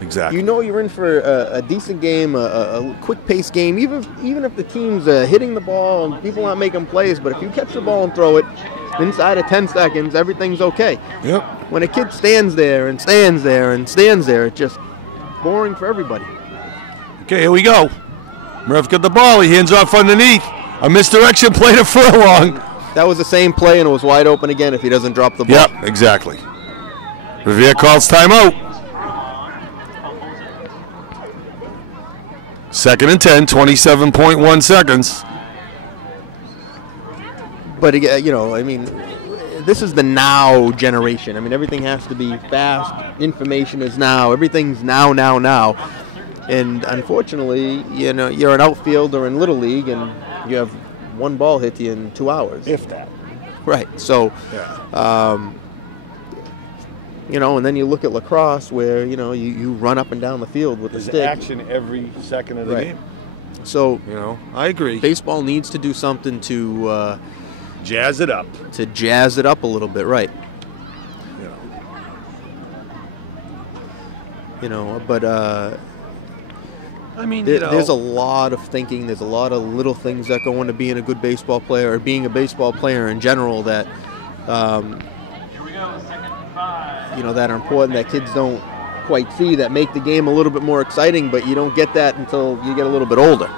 Exactly. You know you're in for a decent game, a quick-paced game, even if the team's hitting the ball and people aren't making plays. But if you catch the ball and throw it inside of 10 seconds, everything's okay. Yep. When a kid stands there and stands there and stands there, it's just boring for everybody. Okay, here we go. Murph got the ball. He hands off underneath. A misdirection play to Furlong. That was the same play, and it was wide open again if he doesn't drop the ball. Yep, exactly. Revere calls timeout. 2nd and 10, 27.1 seconds. But again, this is the now generation. Everything has to be fast. Information is now. Everything's now. And unfortunately, you're an outfielder in Little League, and you have one ball hit you in 2 hours. If that. Right. So, Yeah. and then you look at lacrosse where, you run up and down the field with the There's stick. action every second of the Right. game. So, I agree. baseball needs to do something to Jazz it up. jazz it up a little bit, right? But there's a lot of thinking. There's a lot of little things that go into being a good baseball player or being a baseball player in general that, here we go, 2nd and 5. that are important that kids don't quite see, that make the game a little bit more exciting, but you don't get that until you get a little bit older.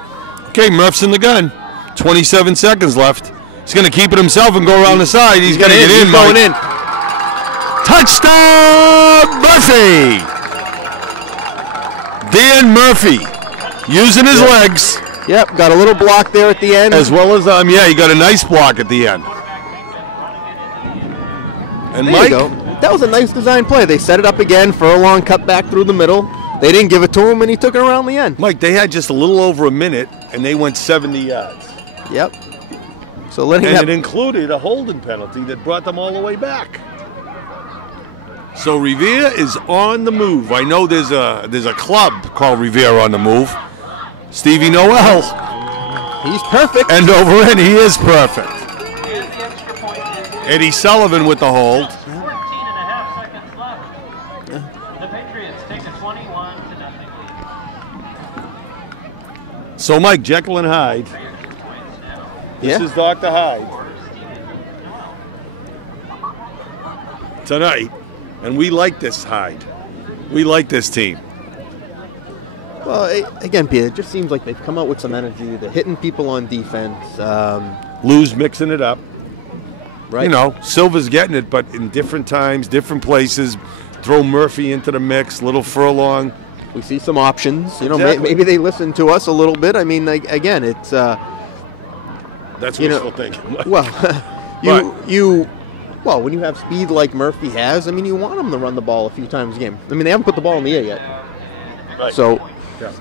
Okay, Murph's in the gun. 27 seconds left. He's going to keep it himself and go around the side. He's going to get in. He's going Mike. in. Touchdown, Murphy! Dan Murphy using his legs. Yep, got a little block there at the end. As well as, he got a nice block at the end. And There Mike, you go. That was a nice design play. They set it up again for a long cut back through the middle. They didn't give it to him, and he took it around the end. Mike, they had just a little over a minute, and they went 70 yards. Yep. So letting And that it included a holding penalty that brought them all the way back. So Revere is on the move. I know there's a club called Revere on the move. Stevie Noel. he's perfect. End over end. He is perfect. And the extra point is Eddie Sullivan with the hold. 14 and a half seconds left. The Patriots take a 21-0 lead. So Mike, Jekyll and Hyde. This Yeah. is Dr. Hyde. Tonight. And we like this Hyde. We like this team. Well, again, Peter, it just seems like they've come out with some energy. They're hitting people on defense. Lou's mixing it up. Right. Silva's getting it, but in different times, different places. Throw Murphy into the mix, little Furlong. We see some options. Exactly. Maybe they listen to us a little bit. Again, it's That's You know- wishful thinking. well, well, when you have speed like Murphy has, you want him to run the ball a few times a game. They haven't put the ball in the air yet. Right. So, Yeah.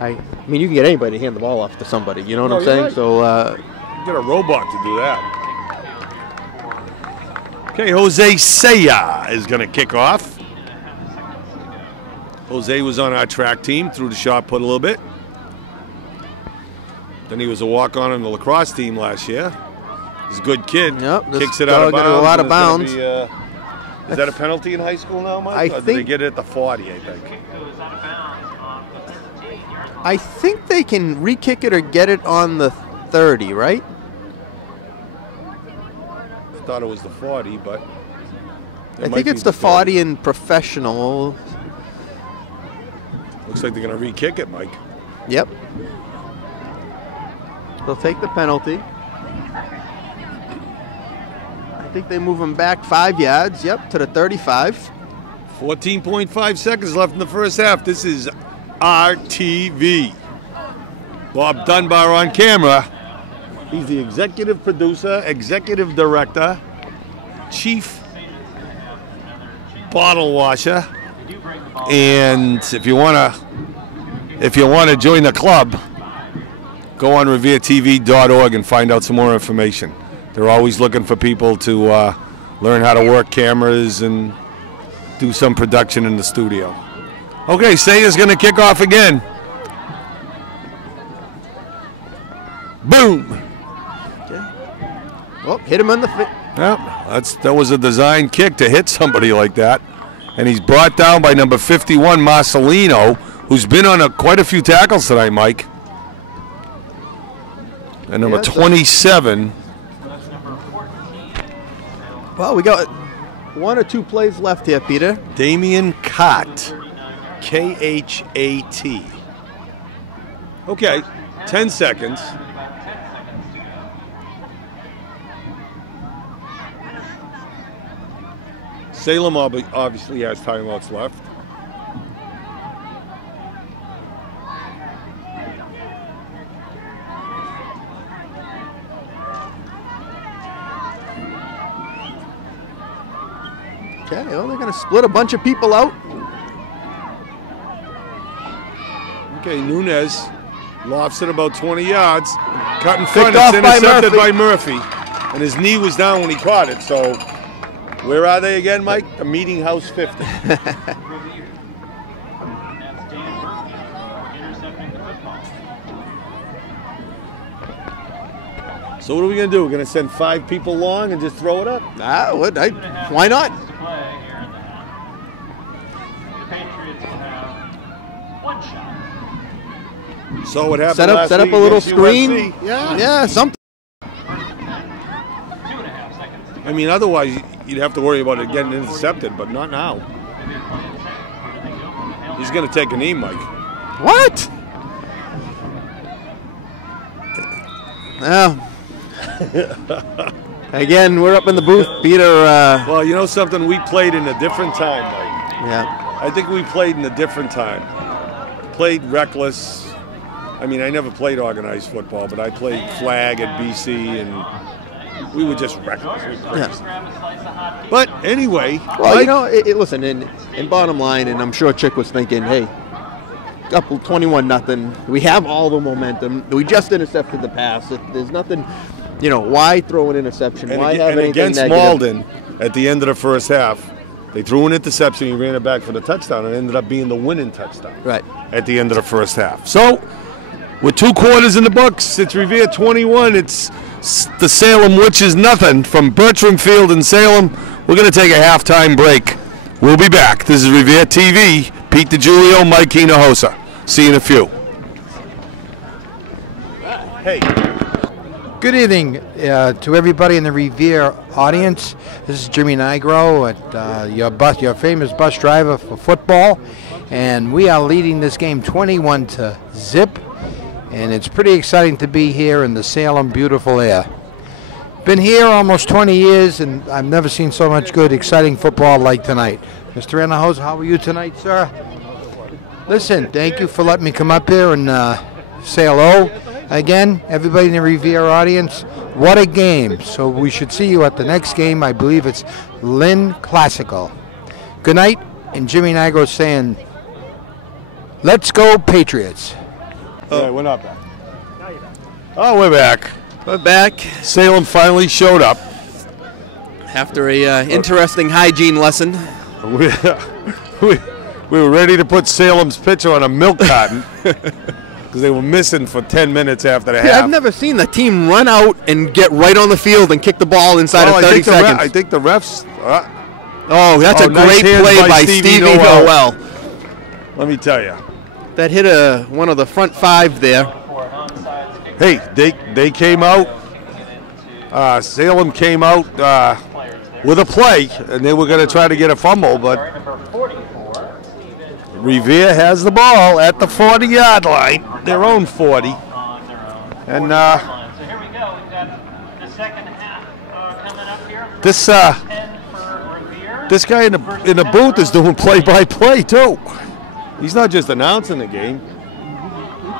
you can get anybody to hand the ball off to somebody. You know what No, I'm you're saying? right. So, Get a robot to do that. Okay, Jose Saya is going to kick off. Jose was on our track team, threw the shot put a little bit. Then he was a walk-on the lacrosse team last year. He's a good kid. Yep, this Kicks it out of dog bounds. got a lot of and it's gonna bounds. be, is that a penalty in high school now, Mike? I Or did think- they get it at the 40, I think. Kick goes out of bounds on the 13-yard line. I think they can re-kick it or get it on the 30, right? I thought it was the 40, but... I think it's the 40 in professional. Looks like they're going to re-kick it, Mike. Yep. They'll take the penalty. I think they move him back 5 yards, yep, to the 35. 14.5 seconds left in the first half. This is RTV. Bob Dunbar on camera. He's the executive producer, executive director, chief bottle washer. And if you want to join the club, go on reveretv.org and find out some more information. They're always looking for people to learn how to work cameras and do some production in the studio. Okay, Sayer's going to kick off again. Boom! Oh, hit him on the foot. Yeah, that was a design kick to hit somebody like that. And he's brought down by number 51, Marcelino, who's been on quite a few tackles tonight, Mike. And number 27. Well, we got 1 or 2 plays left here, Peter. Damian Khat. K-H-A-T. Okay, 10 seconds. Salem obviously has timeouts left. Okay, well, they're going to split a bunch of people out. Okay, Nunez lofts it about 20 yards. Cut in front, Picked off it's by intercepted Murphy. by Murphy. And his knee was down when he caught it, so where are they again, Mike? The Meeting House 50. Revere. That's Dan Murphy intercepting the football. So what are we going to do? We're going to send 5 people long and just throw it up? Why not? To play here in the half. The Patriots will have 1 shot. So what happened Set last up week a little against screen. USC? Yeah, something. 2.5 seconds to go. I mean, otherwise you'd have to worry about it getting intercepted, but not now. Revere playing check. Where do they go from the hail? He's going to take a knee, Mike. What? Yeah. Again, we're up in the booth, Peter. Well, you know something? We played in a different time, Mike. Yeah. I think we played in a different time. Played reckless. I mean, I never played organized football, but I played flag at BC, and we were just reckless. We were crazy. Grab a slice of hot But anyway, Well, Mike, you know, listen, in bottom line, and I'm sure Chick was thinking, hey, couple 21-0. We have all the momentum. We just intercepted the pass. There's nothing, why throw an interception? and, Why ag- have and anything against negative? Malden, at the end of the first half, they threw an interception. He ran it back for the touchdown, and it ended up being the winning touchdown. Right. At the end of the first half. So, with 2 quarters in the books, it's Revere 21. It's the Salem Witches nothing from Bertram Field in Salem. We're going to take a halftime break. We'll be back. This is Revere TV. Pete DiGiulio, Mike Hinojosa. See you in a few. Hey. Good evening to everybody in the Revere audience. This is Jimmy Nigro, your famous bus driver for football, and we are leading this game 21-0, and it's pretty exciting to be here in the Salem beautiful air. Been here almost 20 years, and I've never seen so much good, exciting football like tonight. Mr. Hinojosa, how are you tonight, sir? Listen, thank you for letting me come up here and say hello. Again, everybody in the Revere audience, what a game. So we should see you at the next game. I believe it's Lynn Classical. Good night, and Jimmy Nigro saying, let's go Patriots. Yeah, we're not back. Oh, we're back. We're back Salem finally showed up. after a interesting hygiene lesson. We were ready to put Salem's pitcher on a milk carton. because they were missing for 10 minutes after the Yeah, half. I've never seen the team run out and get right on the field and kick the ball inside of 30 seconds. I think the refs. Oh, that's a nice great hands play by by Stevie Stevie Noel. Noel. Let me tell you. That hit one of the front five there. Hey, they came out. Salem came out with a play, and they were going to try to get a fumble, but Revere has the ball at the 40-yard line, their own 40. And so here we go. We've got the second half coming up here. this 10 for Revere. this guy in the booth is doing play-by-play too. He's not just announcing the game.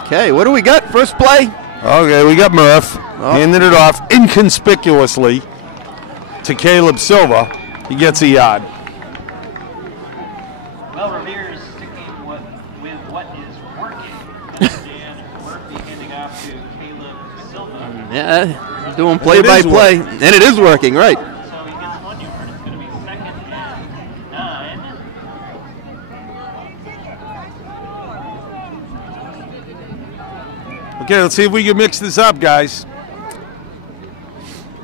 Okay, what do we got? First play. Okay, we got Murph handing it off inconspicuously to Caleb Silva. He gets a yard. Well, Revere is sticking with what is working. And Murphy handing off to Caleb Silva. Yeah, doing play-by-play, and it is working, right? So he gets 1 yard. It's going to be 2nd and 9. Okay, let's see if we can mix this up, guys.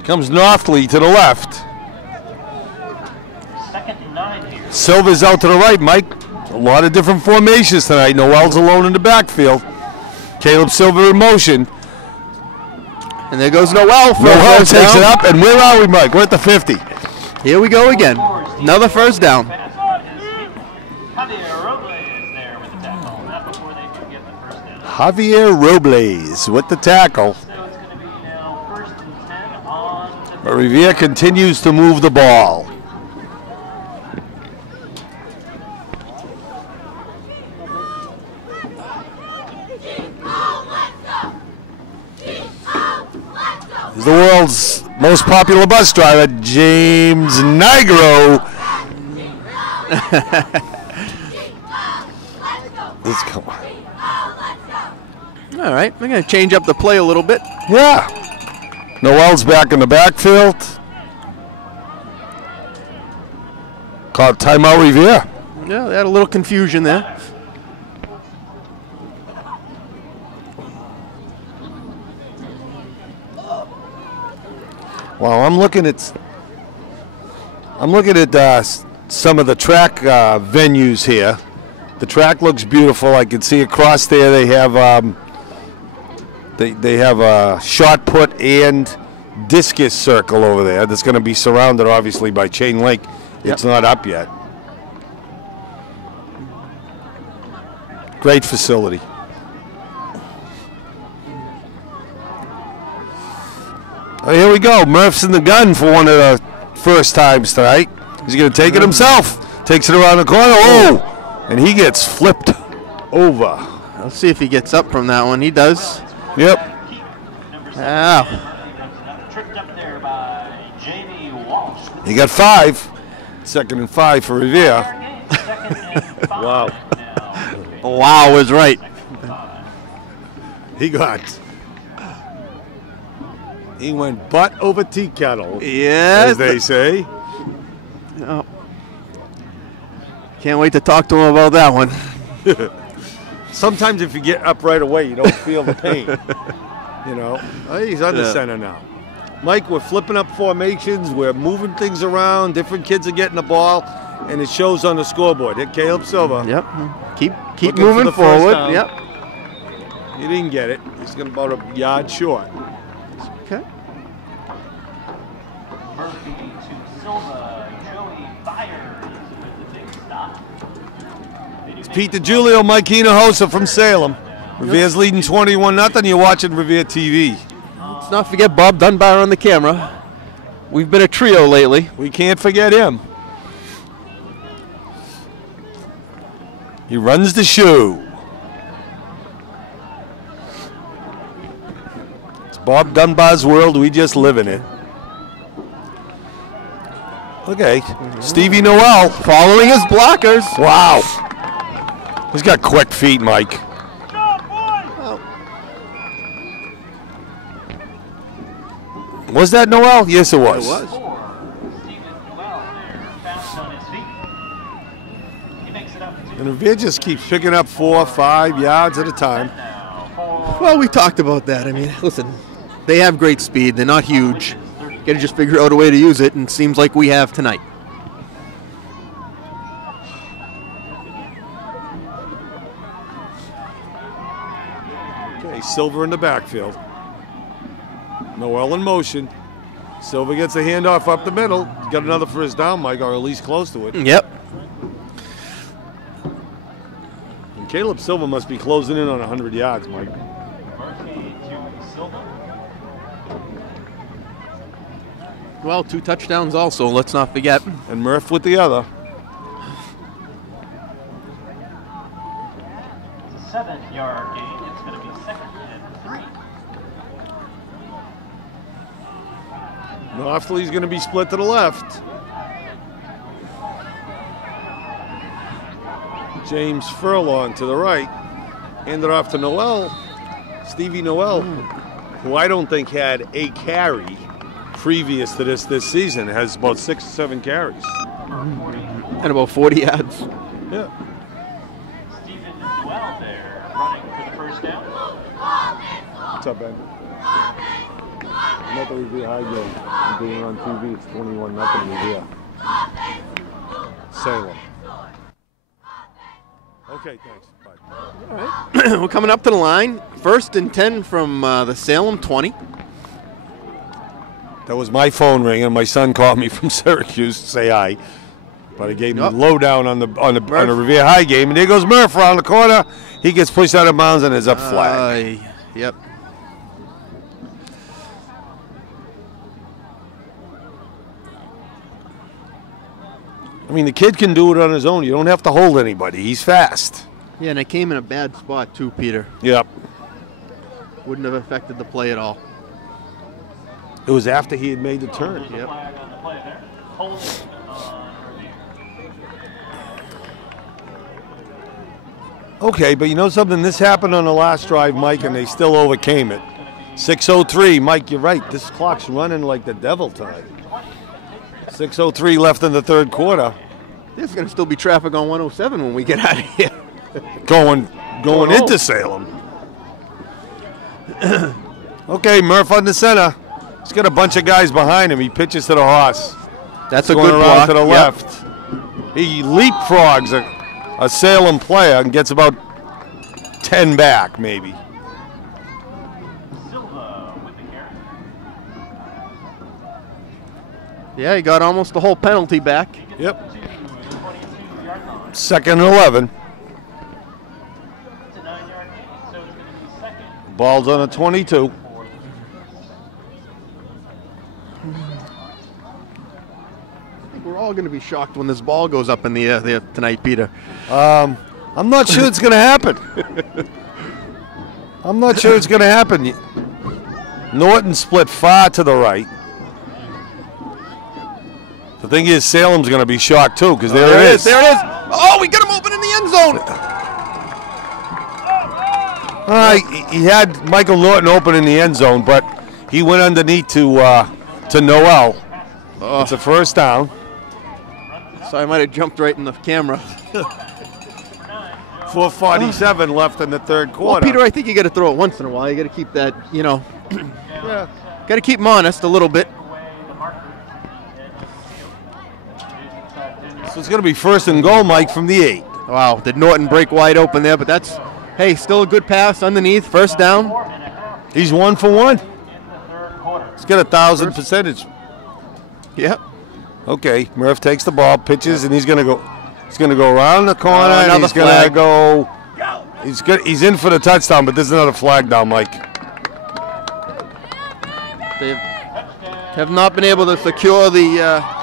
Comes Northley to the left. 2nd and 9 here. Silva's out to the right, Mike. A lot of different formations tonight. Noel's alone in the backfield. Caleb Silva in motion. And there goes Noel. Noel takes it up, and where are we, Mike? We're at the 50. Here we go again. Another first down. Javier Robles there with the tackle. Not before they could get the first down. Javier Robles with the tackle. So it's going to be now 1st and 10 on the But Revere continues to move the ball. He's the world's most popular bus driver, James Nigro. Let's go. All right, we're going to change up the play a little bit. Yeah. Noel's back in the backfield. Called timeout Revere. Yeah, they had a little confusion there. Well, I'm looking at some of the track venues here. The track looks beautiful. I can see across there they have they have a shot put and discus circle over there that's going to be surrounded obviously by chain link. It's not up yet. Great facility. Oh, here we go. Murph's in the gun for one of the first times tonight. He's going to take it himself. Takes it around the corner. Oh! And he gets flipped over. Let's see if he gets up from that one. He does. Yep. Ow. tripped up there by Jamie Walsh. He got 5. 2nd and 5 for Revere. Second and 5 Wow. now. Wow is right. He went butt over tea kettle, Yeah. as they say. Oh. Can't wait to talk to him about that one. Sometimes if you get up right away, you don't feel the pain. You know? Oh, he's under Yeah. center now. Mike, we're flipping up formations. We're moving things around. Different kids are getting the ball, and it shows on the scoreboard. Hit Caleb Silva. Yep. Keep Looking for moving the first forward. down. Yep. He didn't get it. He's going about a yard short. Okay. Murphy to Silva. Joey Byers with the big stop. It's Pete DiGiulio, Mike Hinojosa from Salem. Revere's leading 21-0. You're watching Revere TV. Let's not forget Bob Dunbar on the camera. We've been a trio lately. We can't forget him. He runs the show. It's Bob Dunbar's world. We just live in it. Okay. Stevie Noel Following his blockers. Wow. He's got quick feet, Mike. Was that Noel? Yes, it was. It was. Stephen Noel there, bounced on his feet. He makes it up to And Revere just keeps picking up 4 or 5 yards at a time. now for Well, we talked about that. I mean, listen, they have great speed. They're not huge. Got to just figure out a way to use it, and it seems like we have tonight. Okay, Silver in the backfield. Noel in motion. Silver gets a handoff up the middle. He's got another first down, Mike, or at least close to it. Yep. And Caleb Silver must be closing in on 100 yards, Mike. Well, 2 touchdowns also, let's not forget. And Murph with the other. 7-yard gain. It's going to be 2nd and 3. Knopfler's going to be split to the left. James Furlong to the right. Hand it off to Noel. Stevie Noel, who I don't think had a carry previous to this season, has about 6 or 7 carries. And about 40 yards. Yeah. Stephen Noel there running for the first down. What's up, Ben? Not the Revere high game. Being on TV, it's 21-0 Revere. Salem. Okay, thanks. Bye. All right. We're coming up to the line. 1st and 10 from the Salem 20. That was my phone ringing. My son called me from Syracuse to say hi. But I gave him the lowdown on the Revere High game. And there goes Murph around the corner. He gets pushed out of bounds and is up flag. Yep. I mean, the kid can do it on his own. You don't have to hold anybody. He's fast. Yeah, and it came in a bad spot too, Peter. Yep. Wouldn't have affected the play at all. It was after he had made the turn. Yep. Okay, but you know something? This happened on the last drive, Mike, and they still overcame it. 6:03, Mike, you're right. This clock's running like the devil tonight. 6:03 left in the 3rd quarter. There's going to still be traffic on 107 when we get out of here. Going into Salem. Okay, Murph on the center. He's got a bunch of guys behind him. He pitches to the horse. That's a going good around block. to the left. He leapfrogs a Salem player and gets about 10 back, maybe. Yeah, he got almost the whole penalty back. Yep. 2nd and 11. Ball's on a 22. We're all going to be shocked when this ball goes up in the air there tonight, Peter. I'm not sure it's going to happen. I'm not sure it's going to happen. Norton split far to the right. The thing is, Salem's going to be shocked too, because there it is. There it is. Oh, we got him open in the end zone. He had Michael Norton open in the end zone, but he went underneath to Noel. It's a first down. So I might have jumped right in the camera. 4:47 left in the 3rd quarter. Well, Peter, I think you got to throw it once in a while. You got to keep that, Yeah. Got to keep him honest a little bit. So it's going to be 1st and goal, Mike, from the 8. Wow, did Norton break wide open there? But that's, hey, still a good pass underneath. First down. He's 1 for 1. He's got 1,000 percentage. Yep. Okay, Murph takes the ball, pitches, and he's going to go. He's going to go around the corner. And Another he's going to flag. go. He's good. He's in for the touchdown, but there's another flag down, Mike. They have not been able to secure the.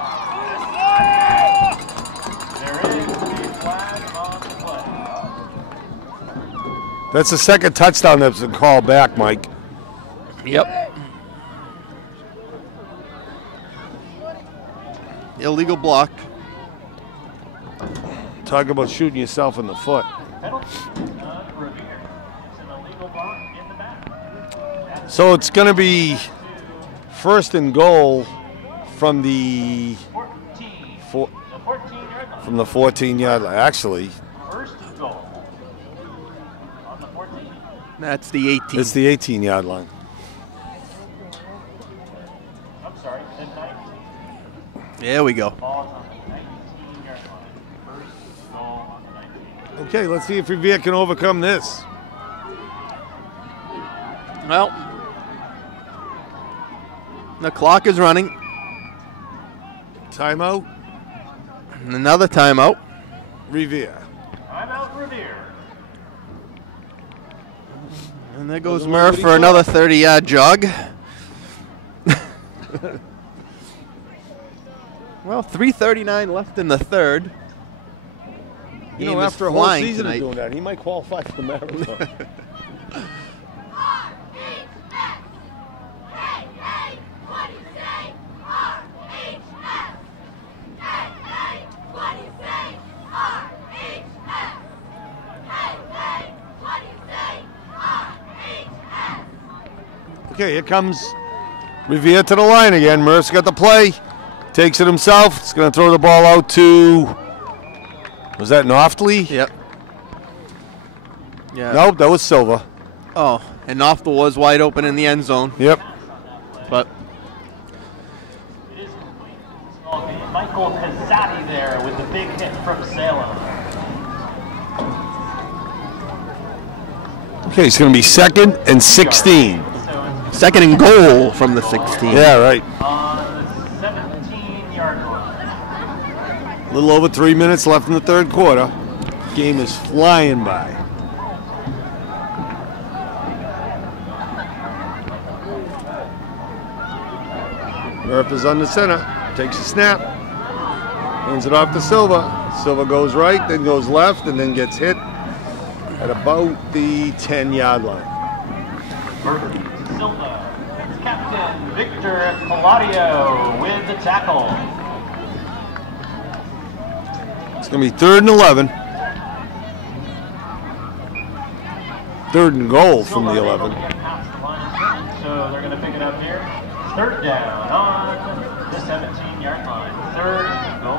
That's the 2nd touchdown that's been called back, Mike. Yep. Illegal block. Talk about shooting yourself in the foot. So it's going to be 1st and goal from the 14-yard line. Actually, First goal on the 14. That's the 18. It's the 18-yard line. I'm sorry, the 19. There we go. Ball's on the 19-yard line. First ball on the 19. Okay, let's see if Revere can overcome this. Well, the clock is running. Timeout, Another timeout. Revere. I'm out Revere. And there goes Doesn't Murph nobody for another talk. 30-yard jog. Well, 3:39 left in the third. You know, Game is after a whole flying season tonight. of doing that, he might qualify for the marathon. Okay, here comes Revere to the line again. Murph's got the play. Takes it himself. It's going to throw the ball out to, was that Noftley? Yep. Yeah. Nope, that was Silva. Oh, and Knopfel was wide open in the end zone. Yep. But It is complete. It's called the Michael Pizzatti there with the big hit from Salem. Okay, it's going to be 2nd and 16. So it's second and goal from the 16. Yeah, right. on the 17-yard line. A little over 3 minutes left in the third quarter. Game is flying by. Murph is under center. Takes a snap. Hands it off to Silva. Silva goes right, then goes left, and then gets hit at about the 10-yard line. Silva. It's Captain Victor Palladio with the tackle. It's going to be 3rd and 11. 3rd and goal from the Silva 11. able to get past the line of scrimmage, so they're going to pick it up here. 3rd down on the 17-yard line. 3rd and goal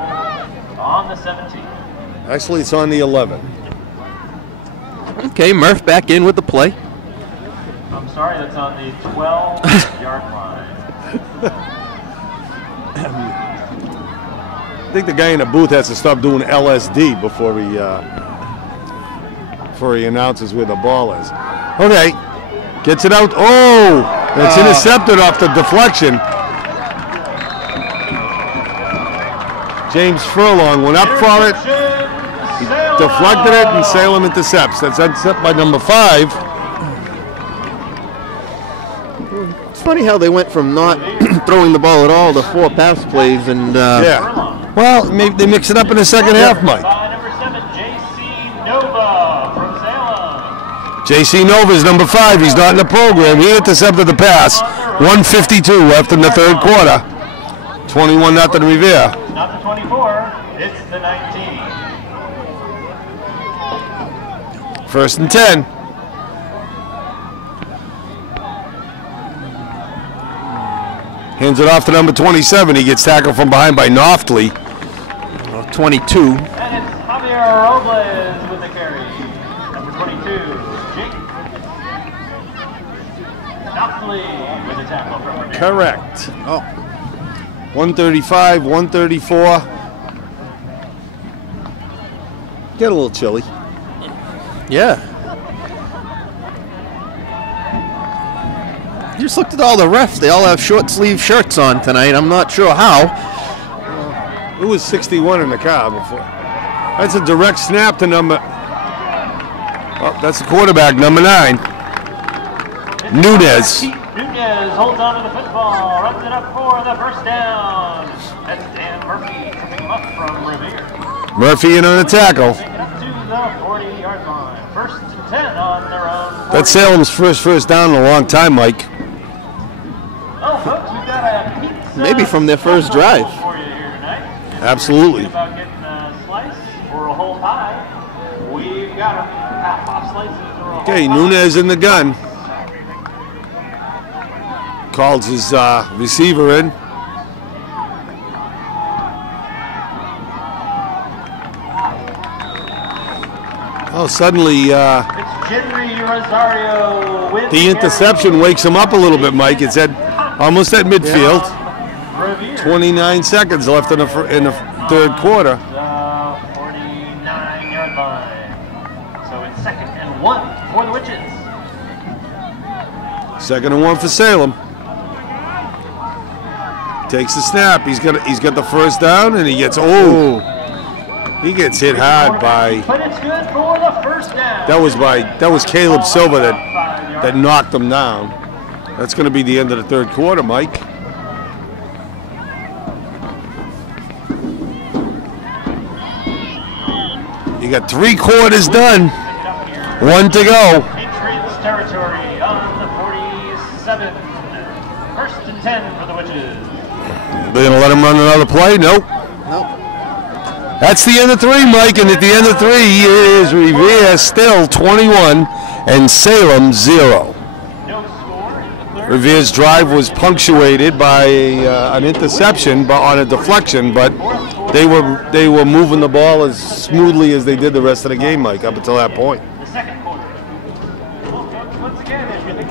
on the 17. Actually, it's on the 11. Okay, Murph back in with the play. I'm sorry, that's on the 12-yard line. I think the guy in the booth has to stop doing LSD before he announces where the ball is. Okay, gets it out. Oh, it's intercepted off the deflection. James Furlong went up for it, deflected it, and Salem intercepts. That's intercept by number 5. It's funny how they went from not throwing the ball at all to 4 pass plays, and Yeah. Well, maybe they mix it up in the second half, Mike. By number 7, J.C. Nova from Salem. J.C. Nova is number 5. He's not in the program. He intercepted the pass. 1:52 left in the third quarter. 21-0 Revere. Not the 24, it's the 19. 1st and 10. Hands it off to number 27. He gets tackled from behind by Noftley. 22. And it's Javier Robles with the carry. Number 22, Jake Noftley with the tackle from Revere. Correct. Oh, 135, 134. Get a little chilly. yeah. You just looked at all the refs. They all have short sleeve shirts on tonight. I'm not sure how. It was 61 in the car before. That's a direct snap to number. Oh, that's the quarterback, number 9. Nunez. Nunez holds on to the football, runs it up for the first down. That's Dan Murphy picking him up from Revere. Murphy in on the tackle. Taking it up to the 40-yard line. 1st and 10 on their own 40. That's Salem's first down in a long time, Mike. Oh, folks, we've got a pizza Maybe from their first drive. for you here tonight. If Absolutely. you're thinking about getting a slice or a whole pie, we've got them. Half-off slices or a whole Okay, pie. Nunez in the gun. Calls his receiver in. Oh, suddenly It's Rosario with The interception wakes him up a little bit, Mike. It's at almost at midfield. 29 seconds left in the third quarter. 49-yard line. So it's 2nd and 1 for the Witches. 2nd and 1 for Salem. Takes the snap. He's got the first down, and he gets he gets hit hard by. But it's good for the first down. That was Caleb Silva that knocked him down. That's going to be the end of the third quarter, Mike. You got 3 quarters done. 1 to go. Patriots territory on the 47. 1st and 10 for the Witches. They're going to let him run another play? Nope. That's the end of 3, Mike, and at the end of 3 is Revere still 21 and Salem 0. Revere's drive was punctuated by an interception, but on a deflection, but they were moving the ball as smoothly as they did the rest of the game, Mike, up until that point.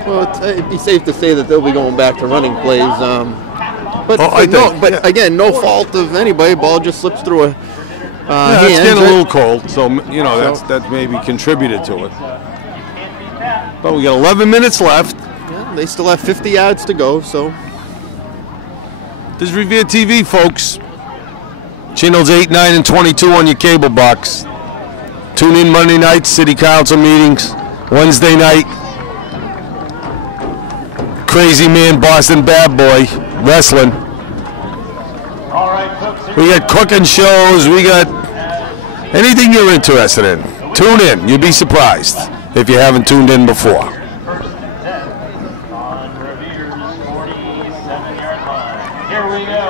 Well, it'd be safe to say that they'll be going back to running plays. But again, no fault of anybody. Ball just slips through a yeah, it's getting a little cold, so that maybe contributed to it. But we got 11 minutes left. Yeah, they still have 50 yards to go. So this is Revere TV, folks. Channels 8, 9, and 22 on your cable box. Tune in Monday nights, city council meetings. Wednesday night, Crazy Man, Boston Bad Boy, wrestling. All right, folks. We got cooking shows. We got anything you're interested in. Tune in. You'll be surprised if you haven't tuned in before. 1st and 10 on Revere's 47-yard line. Here we go.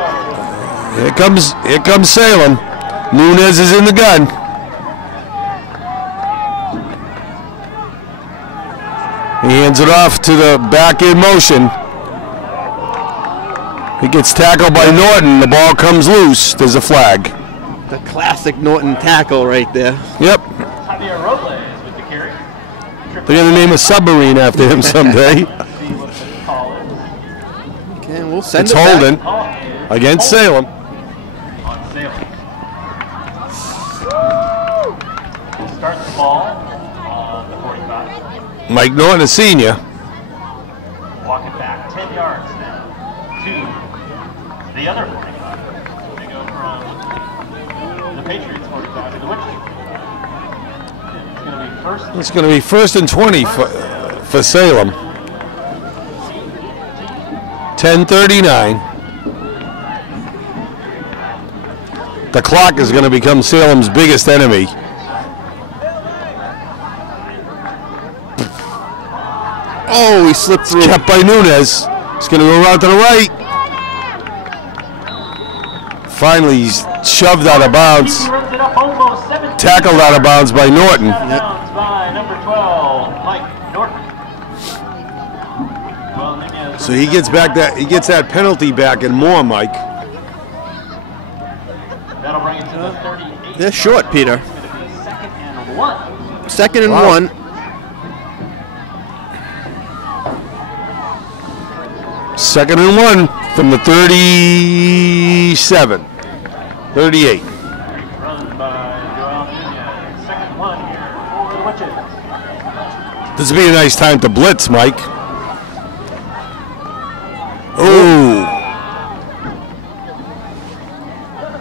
Here comes Salem. Nunez is in the gun. He hands it off to the back in motion. He gets tackled by Norton. The ball comes loose. There's a flag. the classic Norton tackle right there. Yep. Javier Robles with the carry. They're going to name a submarine after him someday. Okay, we'll send It's it holding back. against Salem. On Salem. Start the ball on the 45. Mike Norton, a senior. Walk it back 10 yards now to the other 45. They go from the Patriots 45 to the Witches. It's going to be first and 20 for Salem. 10:39. The clock is going to become Salem's biggest enemy. Oh, he slipped through. Kept by Nunez. He's going to go around to the right. Finally, he's shoved out of bounds. Tackled out of bounds by Norton. Yep. By number 12, Mike Norton. So he gets that penalty back and more, Mike. That'll bring it to the 38. They're short, Peter. Second and one. Second and Wow. one. Second and one from the 37. 38. Run by Joel Nunez. Second one here for the Witches. This would be a nice time to blitz, Mike. Oh.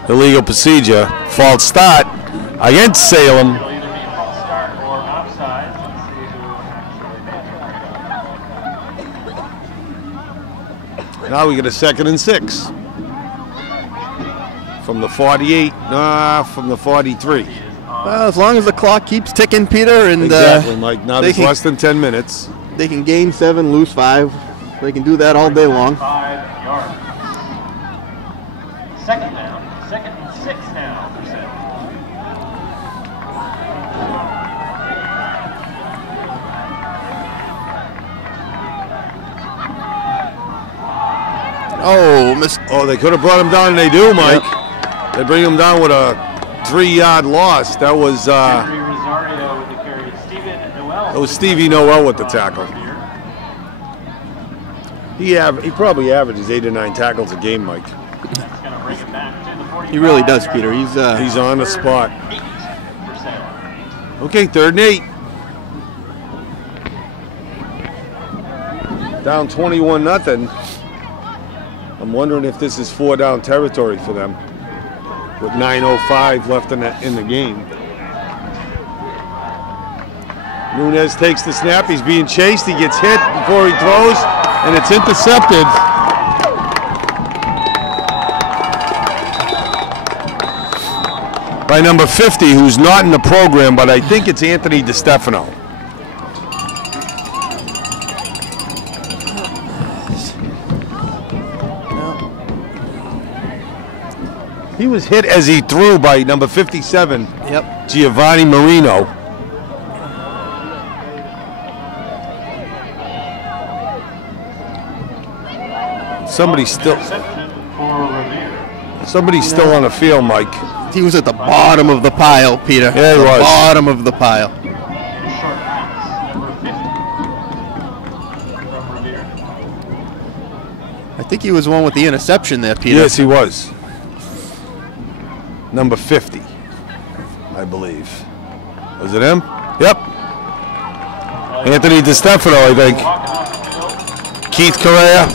Illegal procedure. False start against Salem. It'll either be a false start or offside. Let's see who actually Now we get a second and 6. From the 48, from the 43. Well, as long as the clock keeps ticking, Peter, and Exactly, Mike. Now they there's can- less than 10 minutes. they can gain 7, lose 5. They can do that all day long. 5 yards. Second down. Second and 6 now for Salem. Oh, missed. Oh, they could have brought him down, and they do, Mike. They bring him down with a 3-yard loss. That was, Henry Rosario with the carry. Steven Noel. That was Stevie Noel with the tackle. He probably averages 8 or 9 tackles a game, Mike. He really does, Peter. He's on the spot. Okay, 3rd and 8. Down 21-0. I'm wondering if this is 4 down territory for them with 9:05 left in the game. Nunez takes the snap. He's being chased. He gets hit before he throws, and it's intercepted. By number 50, who's not in the program, but I think it's Anthony DiStefano. He was hit as he threw by number 57, Yep. Giovanni Marino. Somebody's still on the field, Mike. He was at the bottom of the pile, Peter. Yeah, he was. Bottom of the pile. I think he was the one with the interception there, Peter. Yes, he was. Number 50, I believe. Was it him? Yep. Anthony DiStefano, I think. Keith Correa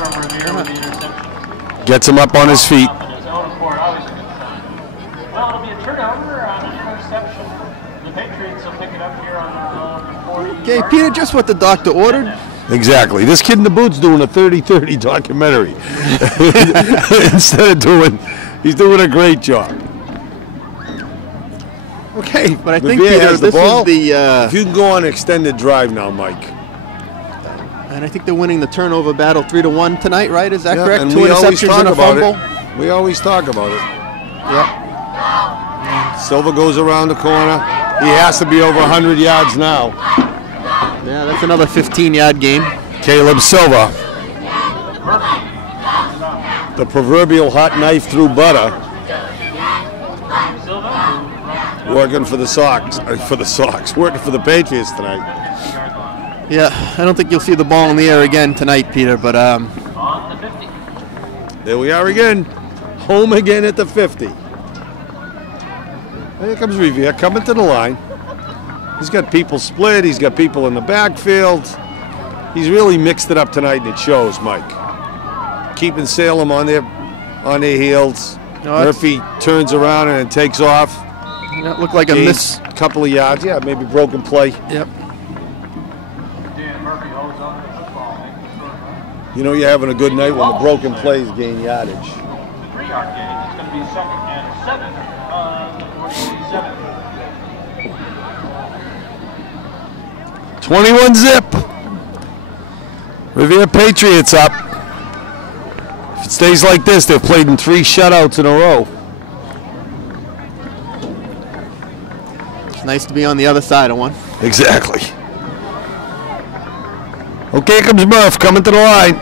gets him up on his feet. Well, it'll be a turnover on an interception. The Patriots will pick it up here on 40. Okay, Peter, just what the doctor ordered. Exactly. This kid in the boot's doing a 30-30 documentary. Instead of he's doing a great job. Okay, but I think, Peter, has the this ball. is the... If you can go on extended drive now, Mike. And I think they're winning the turnover battle 3-1 tonight, right? Is that correct? And 2 we always interceptions talk and a about fumble. it. We always talk about it. Yep. Silva goes around the corner. He has to be over 100 yards now. Yeah, that's another 15-yard game. Caleb Silva. The proverbial hot knife through butter. Working for the Sox. Working for the Patriots tonight. Yeah, I don't think you'll see the ball in the air again tonight, Peter, but... There we are again. Home again at the 50. Here comes Revere coming to the line. He's got people split. He's got people in the backfield. He's really mixed it up tonight, and it shows, Mike. Keeping Salem on their heels. Murphy turns around and takes off. That looked like a miss. A couple of yards. Yeah, maybe broken play. Yep. You know you're having a good night when the broken plays gain yardage. 3-yard gain. It's going to be 2nd and 7 on the 47. 21 zip. Revere Patriots up. If it stays like this, they've played in 3 shutouts in a row. It's nice to be on the other side of one. Exactly. Okay, here comes Murph coming to the line.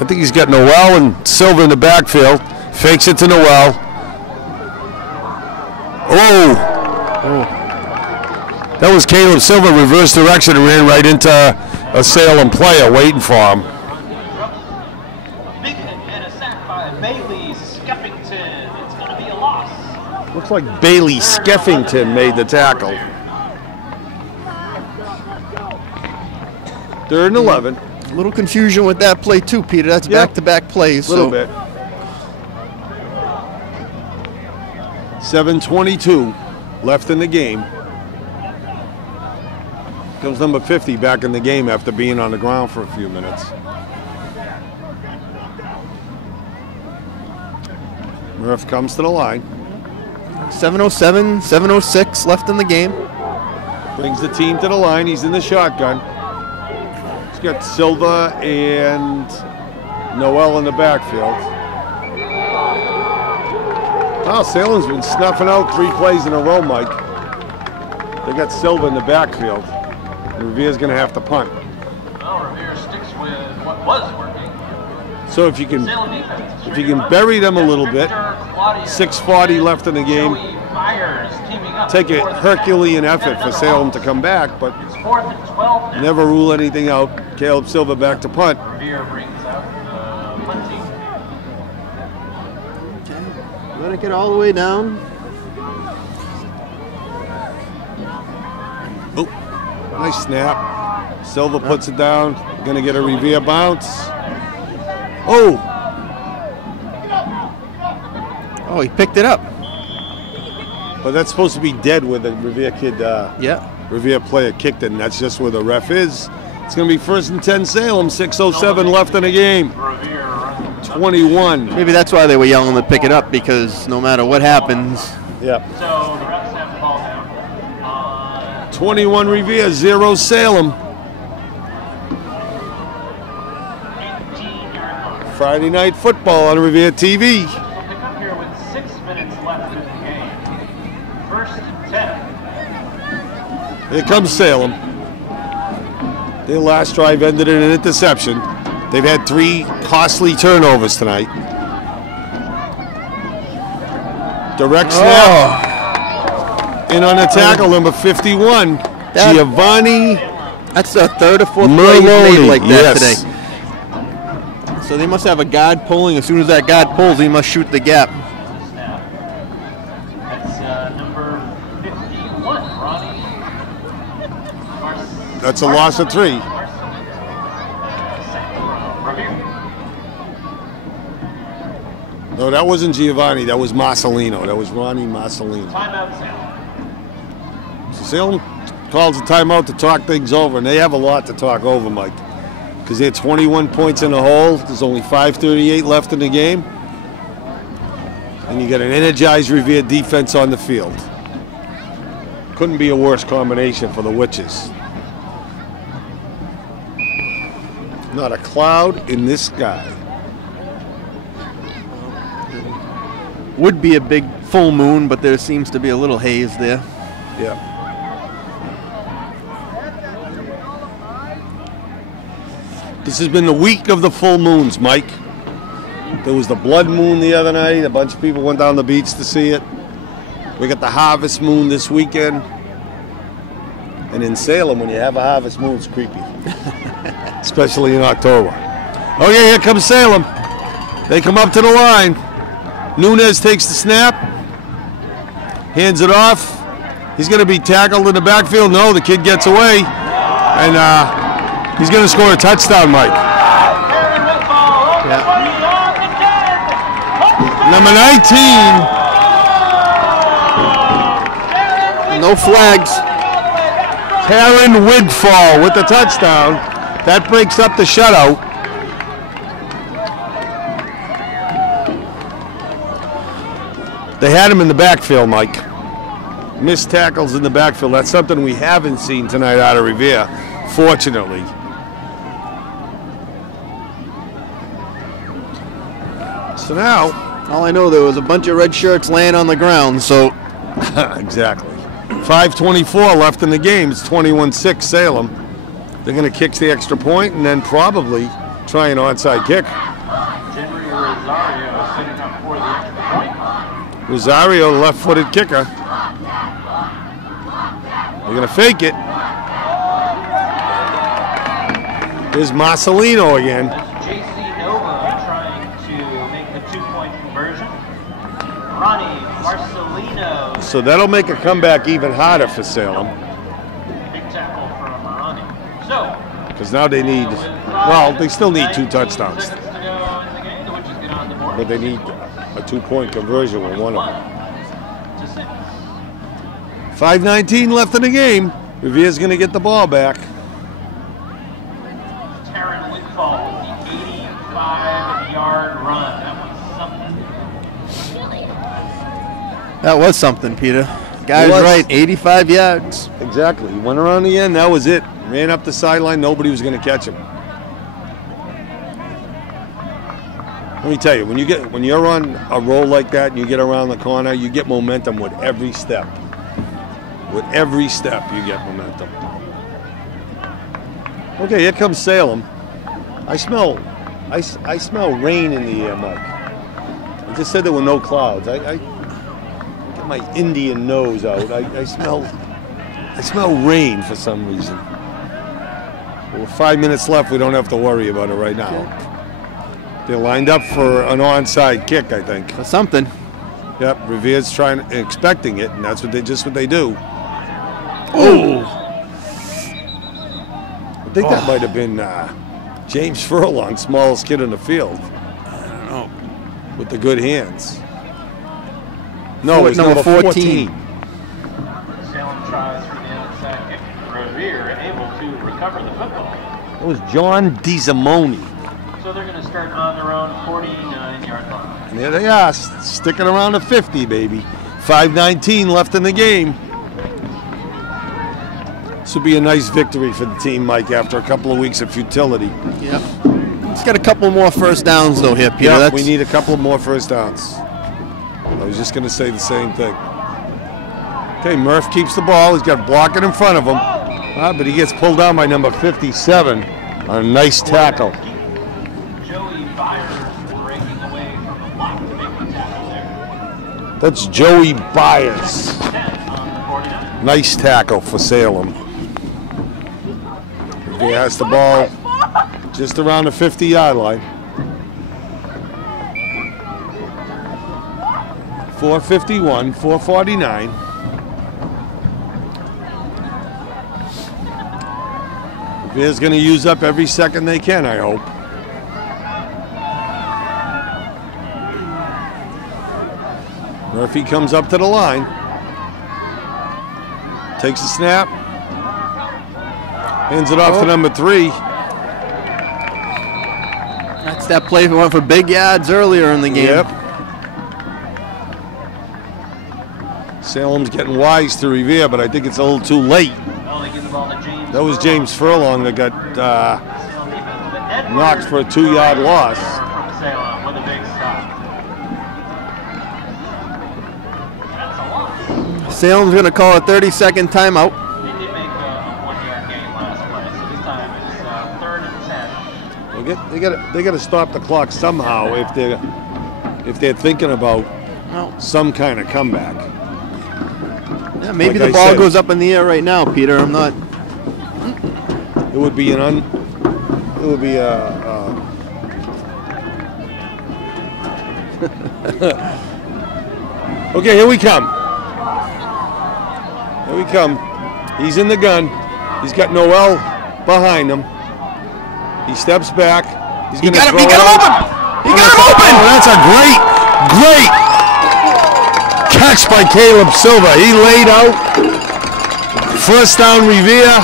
I think he's got Noel and Silva in the backfield. Fakes it to Noel. Oh! That was Caleb Silva, reverse direction, and ran right into a Salem player waiting for him. Big hit and a sack by Bailey Skeffington. It's going to be a loss. Looks like Bailey Skeffington made the tackle. 3rd and 11. A little confusion with that play too, Peter. That's back-to-back plays. A little bit. 7:22 left in the game. Comes number 50 back in the game after being on the ground for a few minutes. Murph comes to the line. 7:07, 7:06 left in the game. Brings the team to the line. He's in the shotgun. He's got Silva and Noel in the backfield. Oh, Salem's been snuffing out 3 plays in a row, Mike. They got Silva in the backfield. Revere's going to have to punt. Well, Revere sticks with what was working. So if you can bury them a little bit, 6:40 left in the game. Myers teaming take a Herculean effort for Salem to come back, but never rule anything out. Caleb Silva back to punt. Revere brings up punting. Let it get all the way down. Oh, nice snap. Silva puts it down. Going to get a Revere bounce. Oh! Oh, he picked it up. But that's supposed to be dead where the Revere kid, Yeah. Revere player kicked it, and that's just where the ref is. It's going to be 1st and 10 Salem, 6:07 left in the game. 21. Maybe that's why they were yelling to pick it up, because no matter what happens. Yeah. So the refs have the ball now. 21 Revere, 0 Salem. 18-yard line. Friday night football on Revere TV. Pick up here with 6 minutes left in the game. 1st and 10. Here comes Salem. Their last drive ended in an interception. They've had 3 costly turnovers tonight. Direct snap. In on a tackle, number 51, Giovanni. That's the 3rd or 4th play he's made like that today. So they must have a guard pulling. As soon as that guard pulls, he must shoot the gap. That's number 51, Ronnie. That's a loss of 3. No, that wasn't Giovanni. That was Marcelino. That was Ronnie Marcelino. Timeout, Salem. So Salem calls a timeout to talk things over, and they have a lot to talk over, Mike, because they're 21 points in the hole. There's only 5:38 left in the game, and you got an energized Revere defense on the field. Couldn't be a worse combination for the Witches. Not a cloud in this sky. Would be a big full moon, but there seems to be a little haze there. Yeah. This has been the week of the full moons, Mike. There was the blood moon the other night. A bunch of people went down the beach to see it. We got the harvest moon this weekend. And in Salem, when you have a harvest moon, it's creepy. Especially in October. Okay, here comes Salem. They come up to the line. Nunez takes the snap. Hands it off. He's going to be tackled in the backfield. No, the kid gets away. And he's going to score a touchdown, Mike. Yeah. Number 19. No flags. Taryn Wigfall with the touchdown. That breaks up the shutout. They had him in the backfield, Mike. Missed tackles in the backfield. That's something we haven't seen tonight out of Revere, fortunately. So now, all I know, there was a bunch of red shirts laying on the ground, so. exactly. 5:24 left in the game. It's 21-6 Salem. They're going to kick the extra point and then probably try an onside kick. Henry Rosario setting up for the extra point. Rosario, left-footed kicker. They're going to fake it. There's Marcelino again. J.C. Nova trying to make the 2-point conversion. Ronnie Marcelino. So that'll make a comeback even harder for Salem. Big tackle from Ronnie. So, Because now they need, well, they still need 2 touchdowns. seconds to go in the game. The Witches get on the board. But they need a 2-point conversion with one of them. 5:19 left in the game. Revere's going to get the ball back. Taryn Wigfall, the 85-yard run. That was something. That was something, Peter. Guy's right, 85 yards. Exactly. He went around the end. That was it. Ran up the sideline. Nobody was going to catch him. Let me tell you, when you're on a roll like that and you get around the corner, you get momentum with every step. With every step, you get momentum. Okay, here comes Salem. I smell rain in the air, Mike. I just said there were no clouds. I Get my Indian nose out. I smell rain for some reason. With 5 minutes left, we don't have to worry about it right now. They're lined up for an onside kick, I think. For something. Yep, Revere's expecting it, and that's what they do. Oh! I think that might have been James Furlong, smallest kid in the field. I don't know. With the good hands. No, it's number 14. Salem tries for the outside kick. Revere able to recover the football. That was John DiZamoni. So they're going to start on their own 49-yard line. And there they are, sticking around the 50, baby. 5:19 left in the game. This will be a nice victory for the team, Mike, after a couple of weeks of futility. Yep. Let's get a couple more first downs, though, here, Peter. Yeah, we need a couple more first downs. I was just going to say the same thing. Okay, Murph keeps the ball. He's got blocking in front of him. But he gets pulled down by number 57 on a nice tackle. Joey Byers breaking away from the block to make the tackle there. That's Joey Byers. 10 on the 49. Nice tackle for Salem. He has the ball just around the 50-yard line. 4:51, 4:49. Revere's going to use up every second they can, I hope. Murphy comes up to the line. Takes a snap. Hands it off to number 3. That's that play we went for big yards earlier in the game. Yep. Salem's getting wise to Revere, but I think it's a little too late. That was James Furlong that got knocked for a 2-yard loss. Salem's going to call a 30-second timeout. They did make a 1-yard gain last play, so this time it's 3rd and 10. They got to stop the clock somehow if they're thinking about some kind of comeback. Yeah, maybe Like the I ball said. goes up in the air right now, Peter. I'm not. It would be a. Okay, here we come. Here we come. He's in the gun. He's got Noel behind him. He steps back. He's He gonna got him throw open! it. He got him open! Oh, that's a great catch by Caleb Silva. He laid out. First down, Revere.